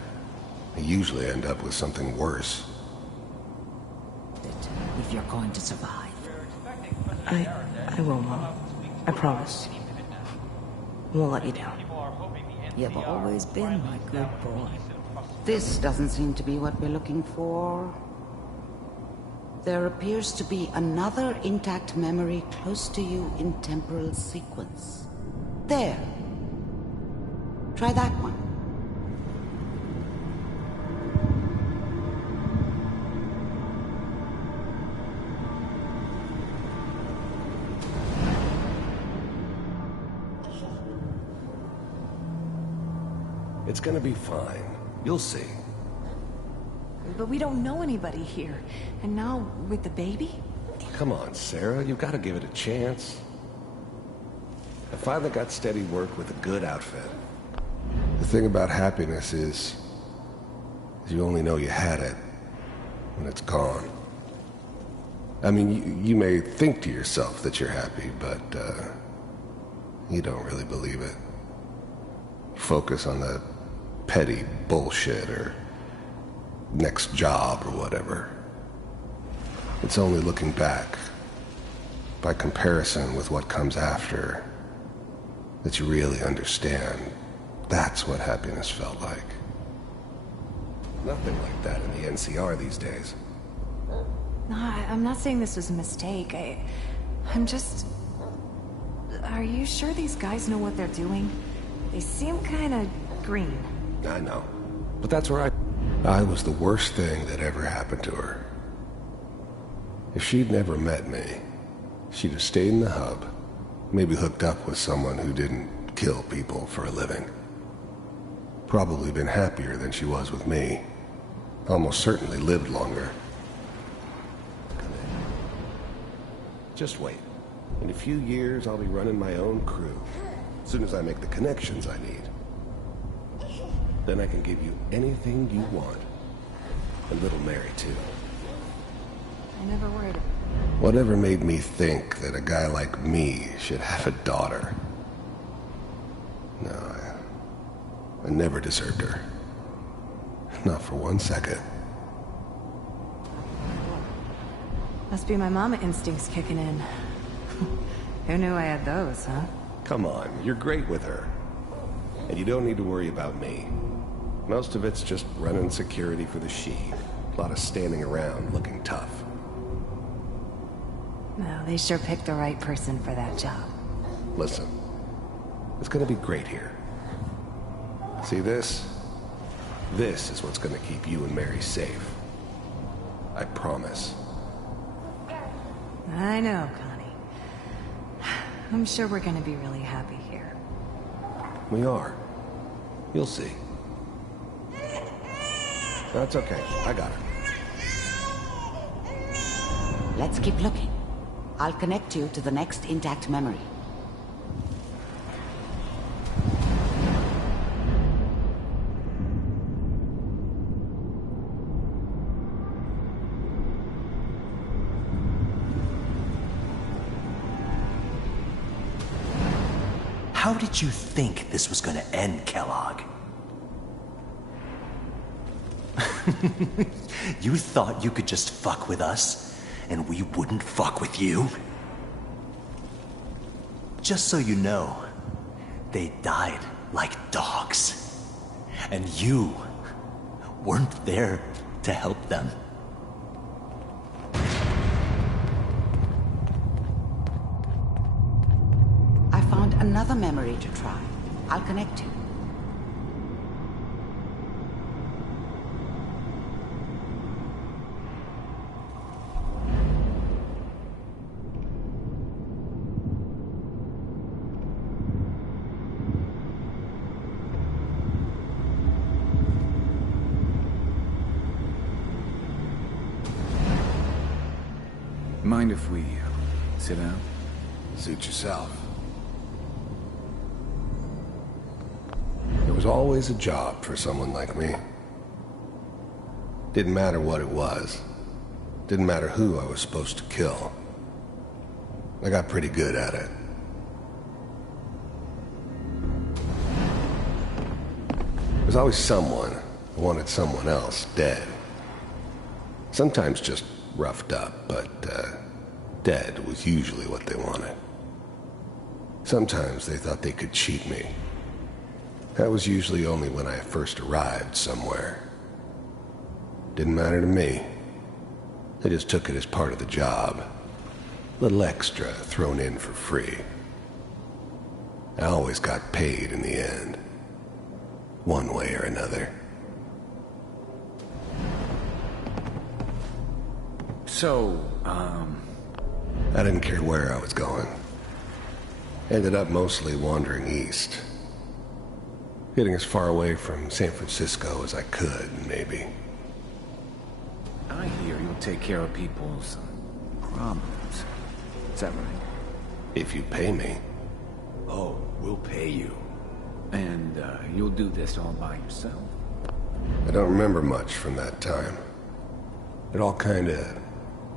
They usually end up with something worse. If you're going to survive. I will, Mom. I promise. I won't let you down. You've always been my good boy. This doesn't seem to be what we're looking for. There appears to be another intact memory close to you in temporal sequence. There. Try that one. It's gonna be fine. You'll see. But we don't know anybody here. And now, with the baby? Come on, Sarah. You've got to give it a chance. I finally got steady work with a good outfit. The thing about happiness is you only know you had it when it's gone. I mean, you may think to yourself that you're happy, but you don't really believe it. You focus on the petty bullshit or next job or whatever. It's only looking back, by comparison with what comes after, that you really understand that's what happiness felt like. Nothing like that in the NCR these days. No, I'm not saying this was a mistake. I'm just... Are you sure these guys know what they're doing? They seem kind of green. I know. But that's where I was the worst thing that ever happened to her. If she'd never met me, she'd have stayed in the hub, maybe hooked up with someone who didn't kill people for a living. Probably been happier than she was with me. Almost certainly lived longer. Just wait. In a few years, I'll be running my own crew. As soon as I make the connections I need. Then I can give you anything you want. And little Mary, too. I never worried. Whatever made me think that a guy like me should have a daughter? No, I never deserved her. Not for 1 second. Must be my mama instincts kicking in. Who knew I had those, huh? Come on, you're great with her. And you don't need to worry about me. Most of it's just running security for the Sheev. A lot of standing around looking tough. No, they sure picked the right person for that job. Listen, it's gonna be great here. See this? This is what's gonna keep you and Mary safe. I promise. I know, Connie. I'm sure we're gonna be really happy here. We are. You'll see. That's okay. I got her. Let's keep looking. I'll connect you to the next intact memory. How did you think this was gonna end, Kellogg? You thought you could just fuck with us, and we wouldn't fuck with you? Just so you know, they died like dogs. And you weren't there to help them. I found another memory to try. I'll connect you. Mind if we sit down? Suit yourself. There was always a job for someone like me. Didn't matter what it was. Didn't matter who I was supposed to kill. I got pretty good at it. There's always someone who wanted someone else dead. Sometimes just roughed up, but dead was usually what they wanted. Sometimes they thought they could cheat me. That was usually only when I first arrived somewhere. Didn't matter to me. They just took it as part of the job. Little extra thrown in for free. I always got paid in the end. One way or another. So, I didn't care where I was going. Ended up mostly wandering east. Getting as far away from San Francisco as I could, maybe. I hear you'll take care of people's problems. Is that right? If you pay me. Oh, we'll pay you. And you'll do this all by yourself? I don't remember much from that time. It all kinda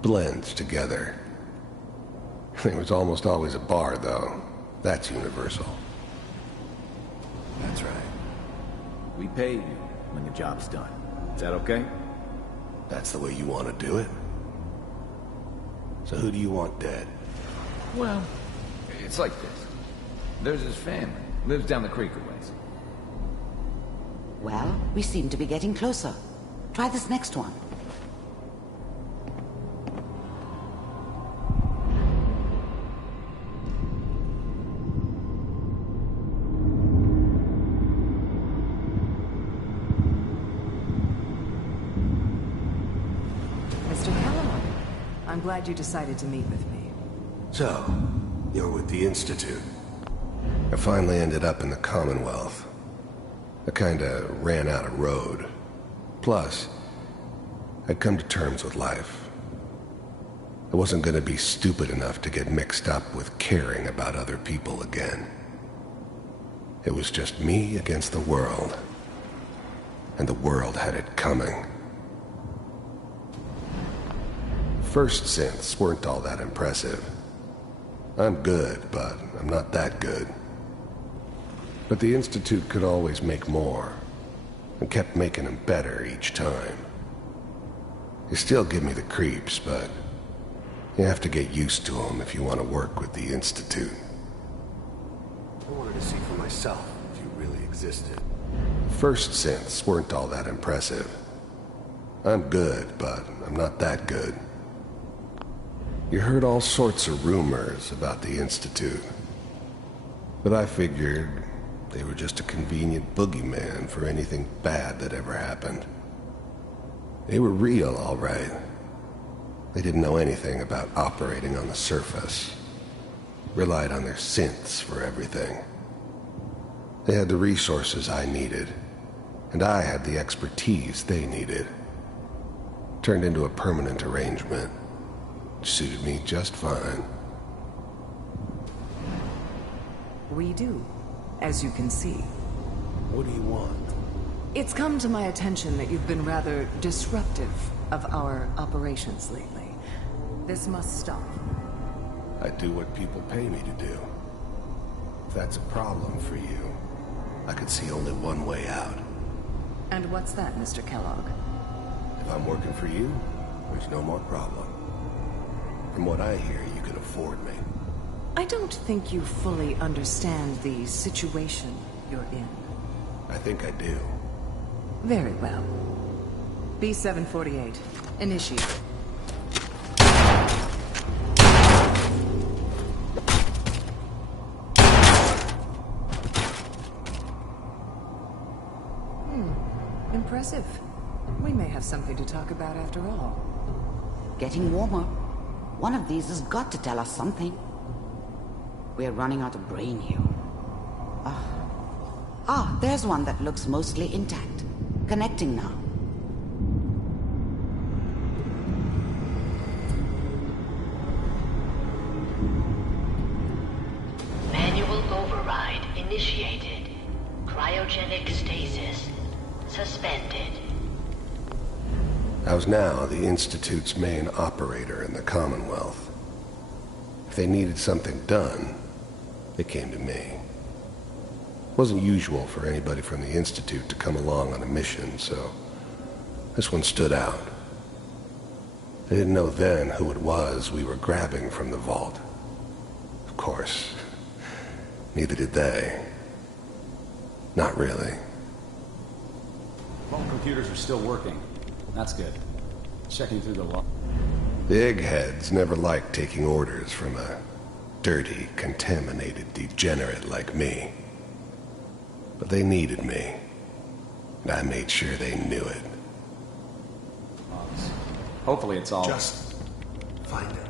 blends together. There was almost always a bar, though. That's universal. That's right. We pay you when the job's done. Is that okay? That's the way you want to do it? So who do you want dead? Well, it's like this. There's his family. Lives down the creek a ways. Well, we seem to be getting closer. Try this next one. Mr. Kellogg, I'm glad you decided to meet with me. So, you're with the Institute. I finally ended up in the Commonwealth. I kinda ran out of road. Plus, I'd come to terms with life. I wasn't gonna be stupid enough to get mixed up with caring about other people again. It was just me against the world. And the world had it coming. First synths weren't all that impressive. I'm good, but I'm not that good. But the Institute could always make more, and kept making them better each time. They still give me the creeps, but you have to get used to them if you want to work with the Institute. I wanted to see for myself if you really existed. First synths weren't all that impressive. I'm good, but I'm not that good. You heard all sorts of rumors about the Institute. But I figured they were just a convenient boogeyman for anything bad that ever happened. They were real, all right. They didn't know anything about operating on the surface. Relied on their synths for everything. They had the resources I needed, and I had the expertise they needed. Turned into a permanent arrangement. Suited me just fine. We do, as you can see. What do you want? It's come to my attention that you've been rather disruptive of our operations lately. This must stop. I do what people pay me to do. If that's a problem for you, I could see only one way out. And what's that, Mr. Kellogg? If I'm working for you, there's no more problem. From what I hear, you can afford me. I don't think you fully understand the situation you're in. I think I do. Very well. B-748. Initiate. Impressive. We may have something to talk about after all. Getting warmer. One of these has got to tell us something. We're running out of brain here. There's one that looks mostly intact. Connecting now. Manual override initiated. Cryogenic stasis suspended. I was now the Institute's main operator in the Commonwealth. If they needed something done, they came to me. It wasn't usual for anybody from the Institute to come along on a mission, so this one stood out. I didn't know then who it was we were grabbing from the vault. Of course, neither did they. Not really. Vault computers are still working. That's good. Checking through the log. The eggheads never liked taking orders from a dirty, contaminated degenerate like me. But they needed me, and I made sure they knew it. Hopefully it's all... Just find it.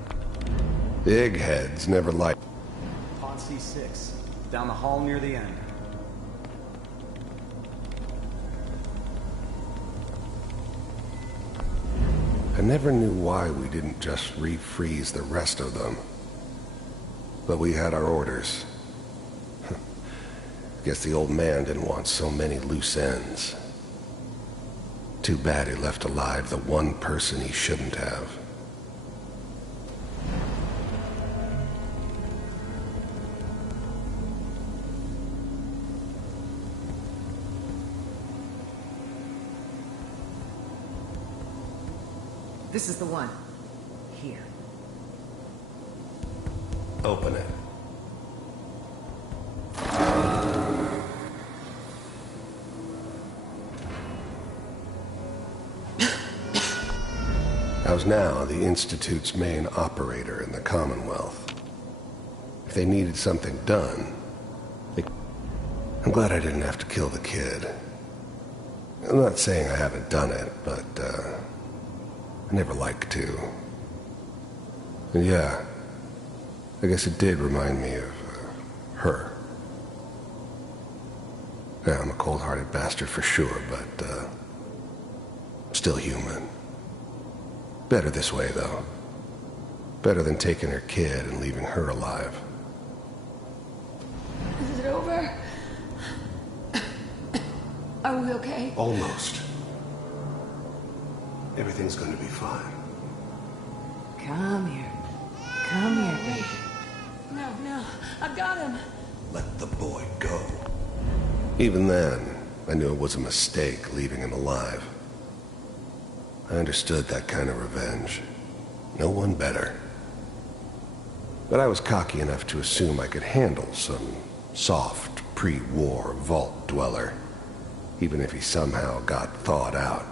The eggheads never liked... Pod C6, down the hall near the end. I never knew why we didn't just refreeze the rest of them. But we had our orders. Guess the old man didn't want so many loose ends. Too bad he left alive the one person he shouldn't have. This is the one. Here. Open it. I was now the Institute's main operator in the Commonwealth. If they needed something done, I'm glad I didn't have to kill the kid. I'm not saying I haven't done it, but, I never liked to. And yeah, I guess it did remind me of, her. Yeah, I'm a cold-hearted bastard for sure, but, still human. Better this way, though. Better than taking her kid and leaving her alive. Is it over? Are we okay? Almost. Everything's going to be fine. Come here. Come here, baby. No, I've got him. Let the boy go. Even then, I knew it was a mistake leaving him alive. I understood that kind of revenge. No one better. But I was cocky enough to assume I could handle some soft, pre-war vault dweller, even if he somehow got thawed out.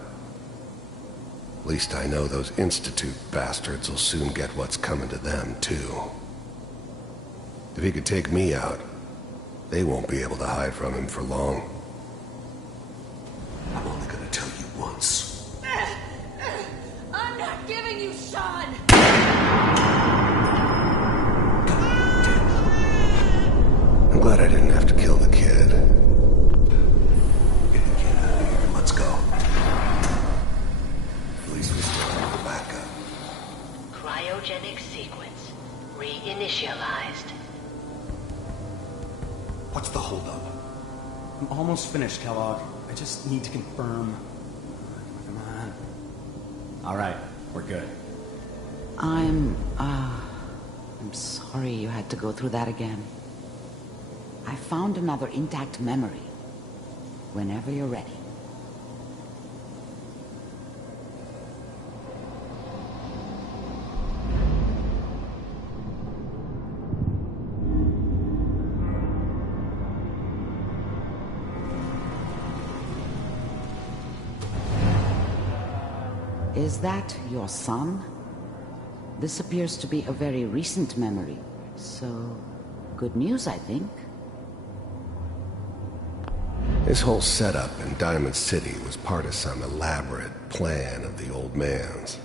At least I know those Institute bastards will soon get what's coming to them, too. If he could take me out, they won't be able to hide from him for long. I'm only gonna tell you once. I'm not giving you Sean! I'm glad I didn't have to kill the kid. Get the kid out of here. Let's go. At least we still have a backup. Cryogenic sequence reinitialized. What's the holdup? I'm almost finished, Kellogg. I just need to confirm. Come on. All right, we're good. I'm sorry you had to go through that again. I found another intact memory. Whenever you're ready. Is that your son? This appears to be a very recent memory, so good news, I think. This whole setup in Diamond City was part of some elaborate plan of the old man's.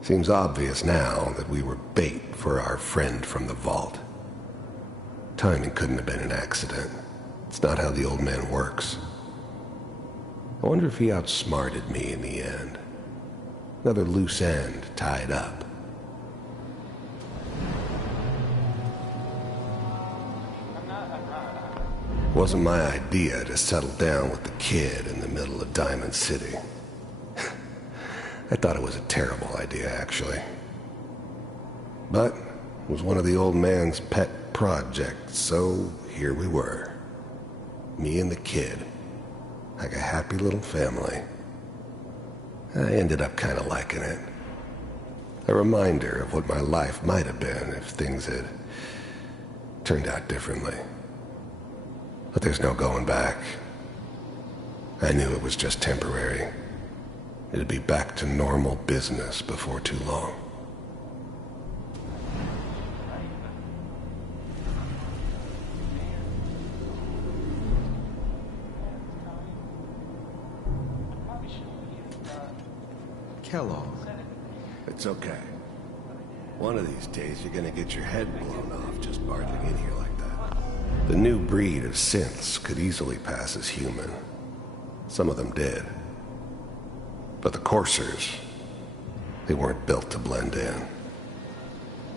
Seems obvious now that we were bait for our friend from the vault. Timing couldn't have been an accident. It's not how the old man works. I wonder if he outsmarted me in the end. Another loose end tied up. Wasn't my idea to settle down with the kid in the middle of Diamond City. I thought it was a terrible idea, actually. But it was one of the old man's pet projects, so here we were. Me and the kid. Like a happy little family. I ended up kind of liking it. A reminder of what my life might have been if things had turned out differently. But there's no going back. I knew it was just temporary. It'd be back to normal business before too long. Kellogg. It's okay. One of these days you're gonna get your head blown off just barging in here like that. The new breed of synths could easily pass as human. Some of them did. But the coursers, they weren't built to blend in.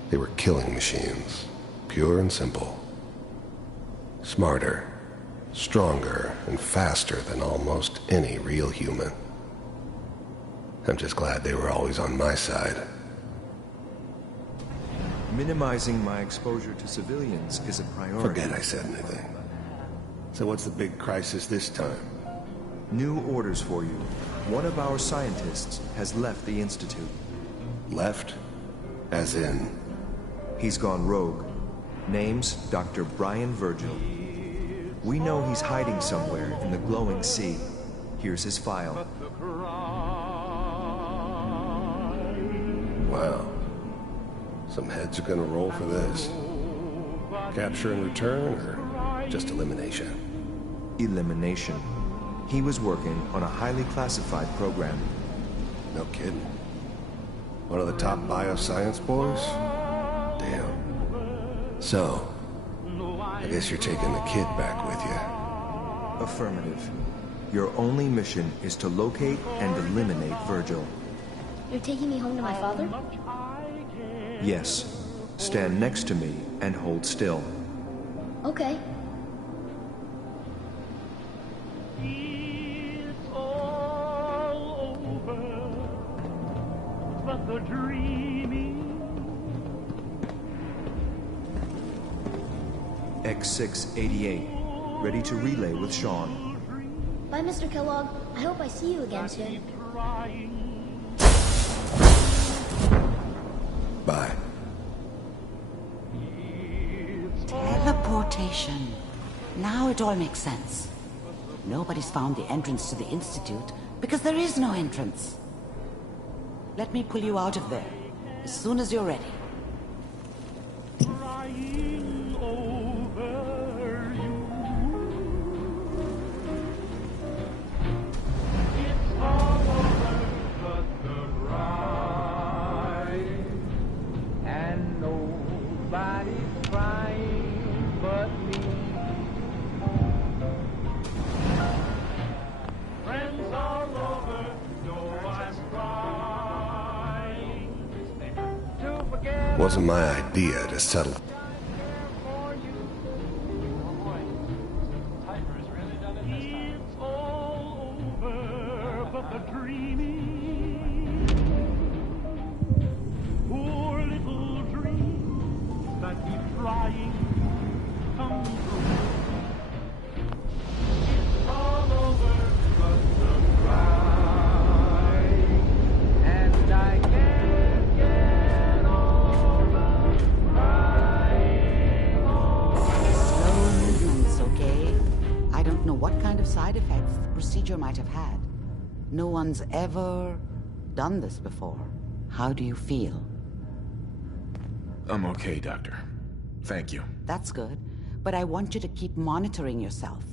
They were killing machines, pure and simple. Smarter, stronger, and faster than almost any real human. I'm just glad they were always on my side. Minimizing my exposure to civilians is a priority. Forget I said anything. So what's the big crisis this time? New orders for you. One of our scientists has left the Institute. Left? As in? He's gone rogue. Name's Dr. Brian Virgil. We know he's hiding somewhere in the glowing sea. Here's his file. Wow. Some heads are gonna roll for this. Capture and return, or just elimination? Elimination. He was working on a highly classified program. No kidding. One of the top bioscience boys? Damn. So, I guess you're taking the kid back with you. Affirmative. Your only mission is to locate and eliminate Virgil. You're taking me home to my father? Yes. Stand next to me and hold still. Okay. It's all over, but the dreaming. X688. Ready to relay with Sean. Bye, Mr. Kellogg. I hope I see you again soon. Bye. Teleportation. Now it all makes sense. Nobody's found the entrance to the Institute because there is no entrance. Let me pull you out of there as soon as you're ready. Crying over you. It's all over but the bride, and nobody's crying but me. Friends all over know I'm crying. To forget Wasn't my idea to settle. it's all over but the dreaming. Poor little dream that keeps trying to come side effects the procedure might have had. No one's ever done this before. How do you feel? I'm okay, Doctor. Thank you. That's good, but I want you to keep monitoring yourself.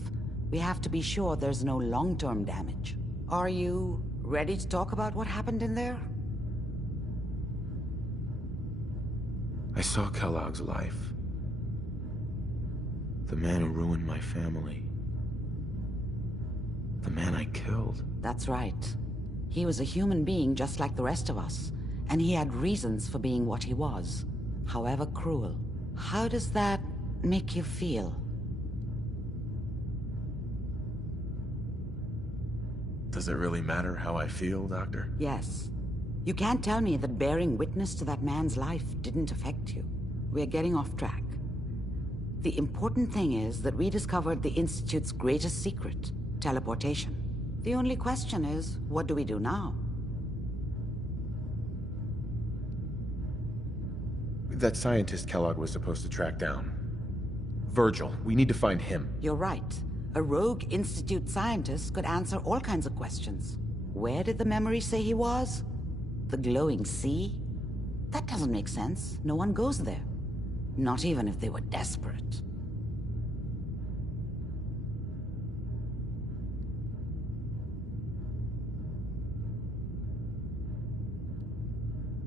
We have to be sure there's no long-term damage. Are you ready to talk about what happened in there? I saw Kellogg's life. The man who ruined my family. The man I killed. That's right. He was a human being just like the rest of us, and he had reasons for being what he was, however cruel. How does that make you feel? Does it really matter how I feel, Doctor? Yes. You can't tell me that bearing witness to that man's life didn't affect you. We're getting off track. The important thing is that we discovered the Institute's greatest secret, teleportation. The only question is, what do we do now? That scientist Kellogg was supposed to track down. Virgil, we need to find him. You're right. A rogue Institute scientist could answer all kinds of questions. Where did the memory say he was? The glowing sea? That doesn't make sense. No one goes there. Not even if they were desperate.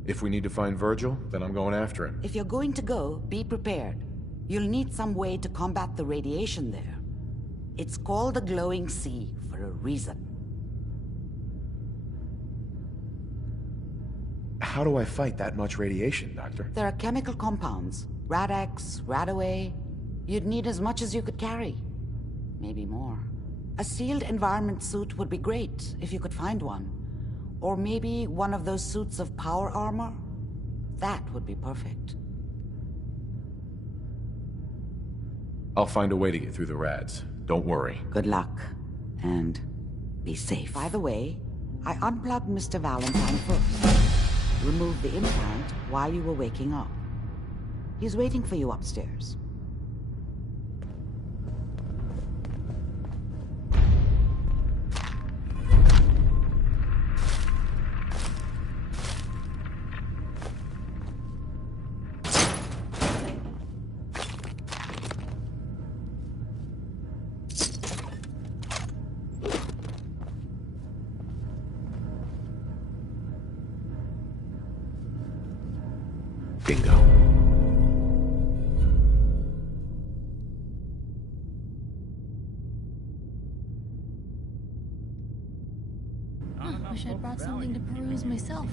If we need to find Virgil, then I'm going after him. If you're going to go, be prepared. You'll need some way to combat the radiation there. It's called the glowing sea for a reason. How do I fight that much radiation, Doctor? There are chemical compounds. Rad-X, Radaway. You'd need as much as you could carry. Maybe more. A sealed environment suit would be great, if you could find one. Or maybe one of those suits of power armor? That would be perfect. I'll find a way to get through the rads. Don't worry. Good luck. And be safe. By the way, I unplugged Mr. Valentine first. Removed the implant while you were waking up. He's waiting for you upstairs. Bingo. Wish I'd brought something to peruse myself.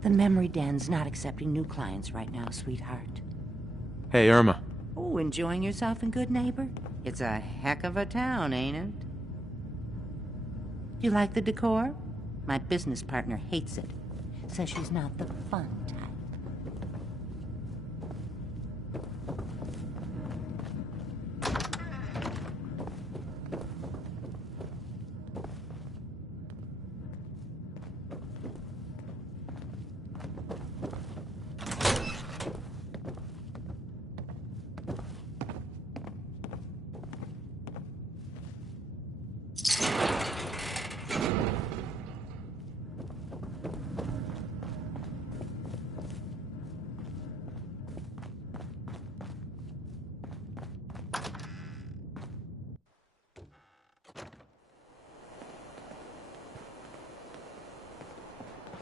The memory den's not accepting new clients right now, sweetheart. Hey, Irma. Oh, enjoying yourself in Good Neighbor? It's a heck of a town, ain't it? Do you like the decor? My business partner hates it. Says she's not the fun type.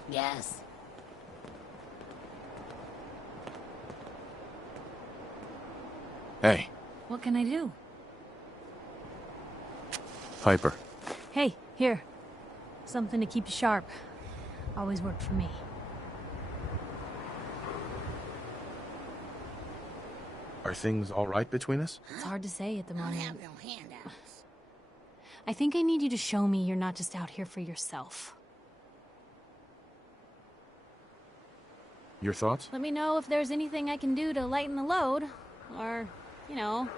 Yes. Hey, What can I do? Piper. Hey, here. Something to keep you sharp. Always worked for me. Are things all right between us? It's hard to say at the moment. I think I need you to show me you're not just out here for yourself. Your thoughts? Let me know if there's anything I can do to lighten the load. Or, you know,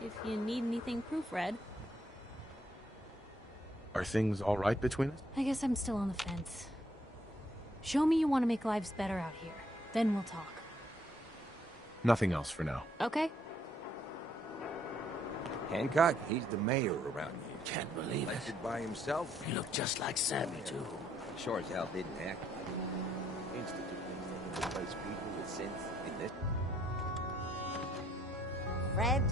if you need anything proofread. Are things all right between us? I guess I'm still on the fence. Show me you want to make lives better out here. Then we'll talk. Nothing else for now. Okay? Hancock, he's the mayor around here. Can't believe it. Elected by himself. He looked just like Sammy, too. Sure as hell didn't act. Institute thinks they can replace people with synth in this. Fred,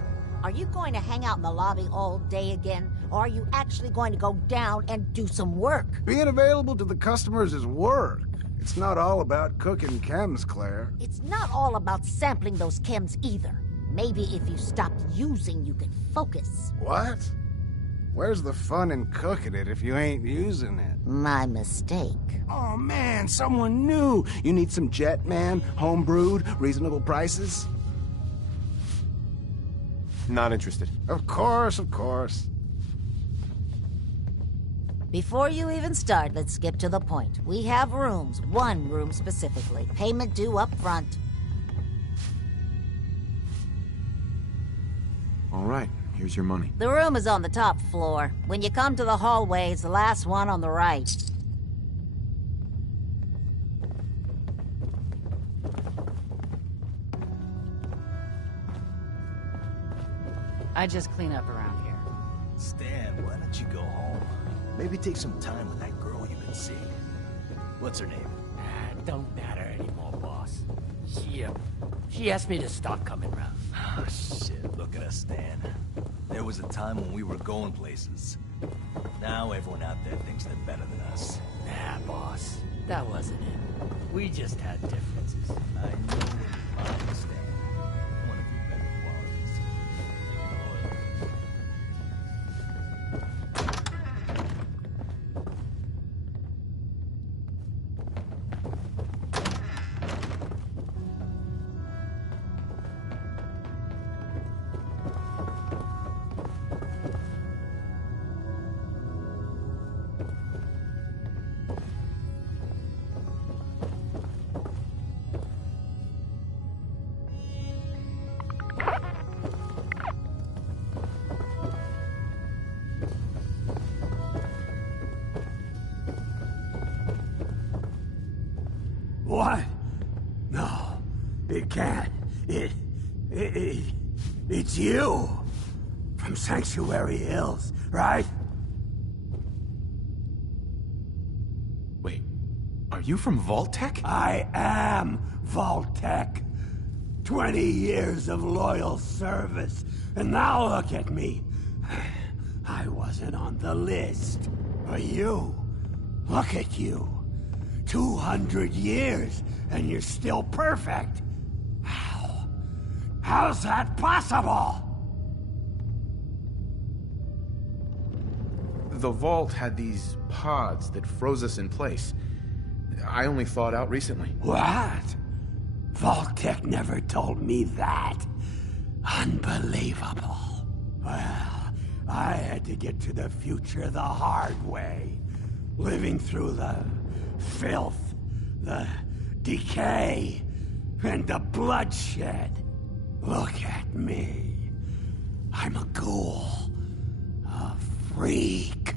are you going to hang out in the lobby all day again? Or are you actually going to go down and do some work? Being available to the customers is work. It's not all about cooking chems, Claire. It's not all about sampling those chems either. Maybe if you stopped using, you could focus. What? Where's the fun in cooking it if you ain't using it? My mistake. Oh man, someone new. You need some jet, man? Homebrewed, reasonable prices? Not interested. Of course, of course. Before you even start, let's skip to the point. We have rooms, one room specifically. Payment due up front. All right, here's your money. The room is on the top floor. When you come to the hallway, it's the last one on the right. I just clean up around here. Stan, why don't you go home? Maybe take some time with that girl you've been seeing. What's her name? Don't matter anymore, boss. She asked me to stop coming round. Oh, shit, look at us, Stan. There was a time when we were going places. Now everyone out there thinks they're better than us. Nah, boss. That wasn't it. We just had differences. I know what you mind, Stan. One of your better qualities. Like loyalty. What? No, it can't. It's you. From Sanctuary Hills, right? Wait, are you from Vault-Tec? I am Vault-Tec. 20 years of loyal service, and now look at me. I wasn't on the list. But you, look at you. 200 years, and you're still perfect. How? How's that possible? The vault had these pods that froze us in place. I only thawed out recently. What? Vault-Tec never told me that. Unbelievable. Well, I had to get to the future the hard way. Living through the filth, the decay, and the bloodshed. Look at me. I'm a ghoul. A freak.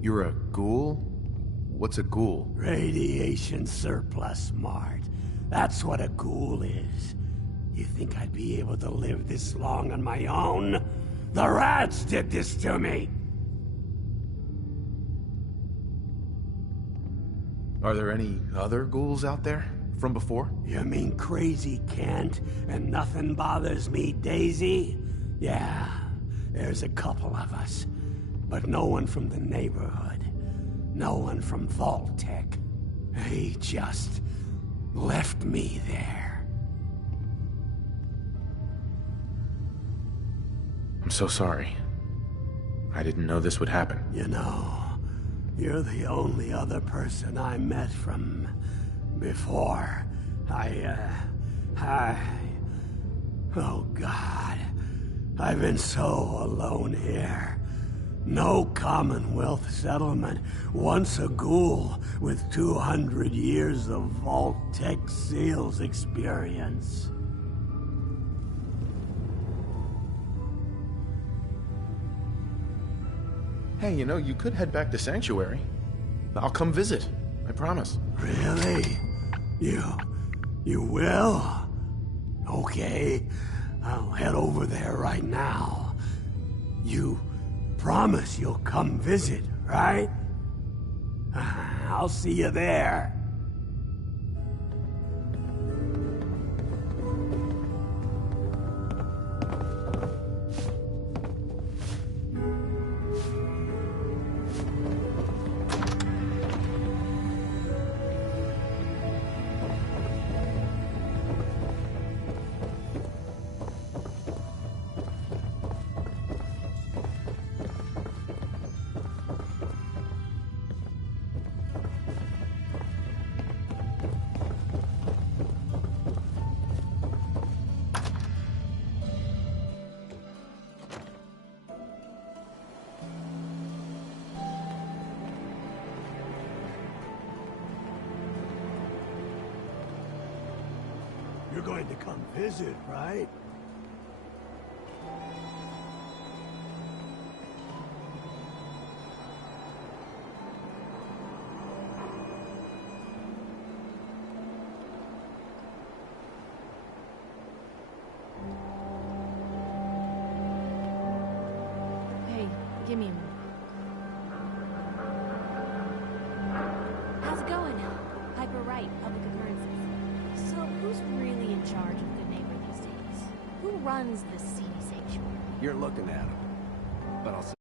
You're a ghoul? What's a ghoul? Radiation surplus smart. That's what a ghoul is. You think I'd be able to live this long on my own? The rats did this to me! Are there any other ghouls out there from before? You mean Crazy Kent and Nothing Bothers Me Daisy? Yeah, there's a couple of us. But no one from the neighborhood. No one from Vault Tech. They just left me there. I'm so sorry. I didn't know this would happen. You know, you're the only other person I met from before. Oh God. I've been so alone here. No Commonwealth settlement, once a ghoul with 200 years of Vault Tech sales experience. Hey, you know, you could head back to Sanctuary. I'll come visit. I promise. Really? You will? Okay. I'll head over there right now. You promise you'll come visit, right? I'll see you there. You're going to come visit, right? Hey, give me a minute. How's it going? Piper Wright, Public Occurrences. So, who's really in charge of Good Neighbor these days? Who runs this seedy sanctuary? You're looking at him. But I'll say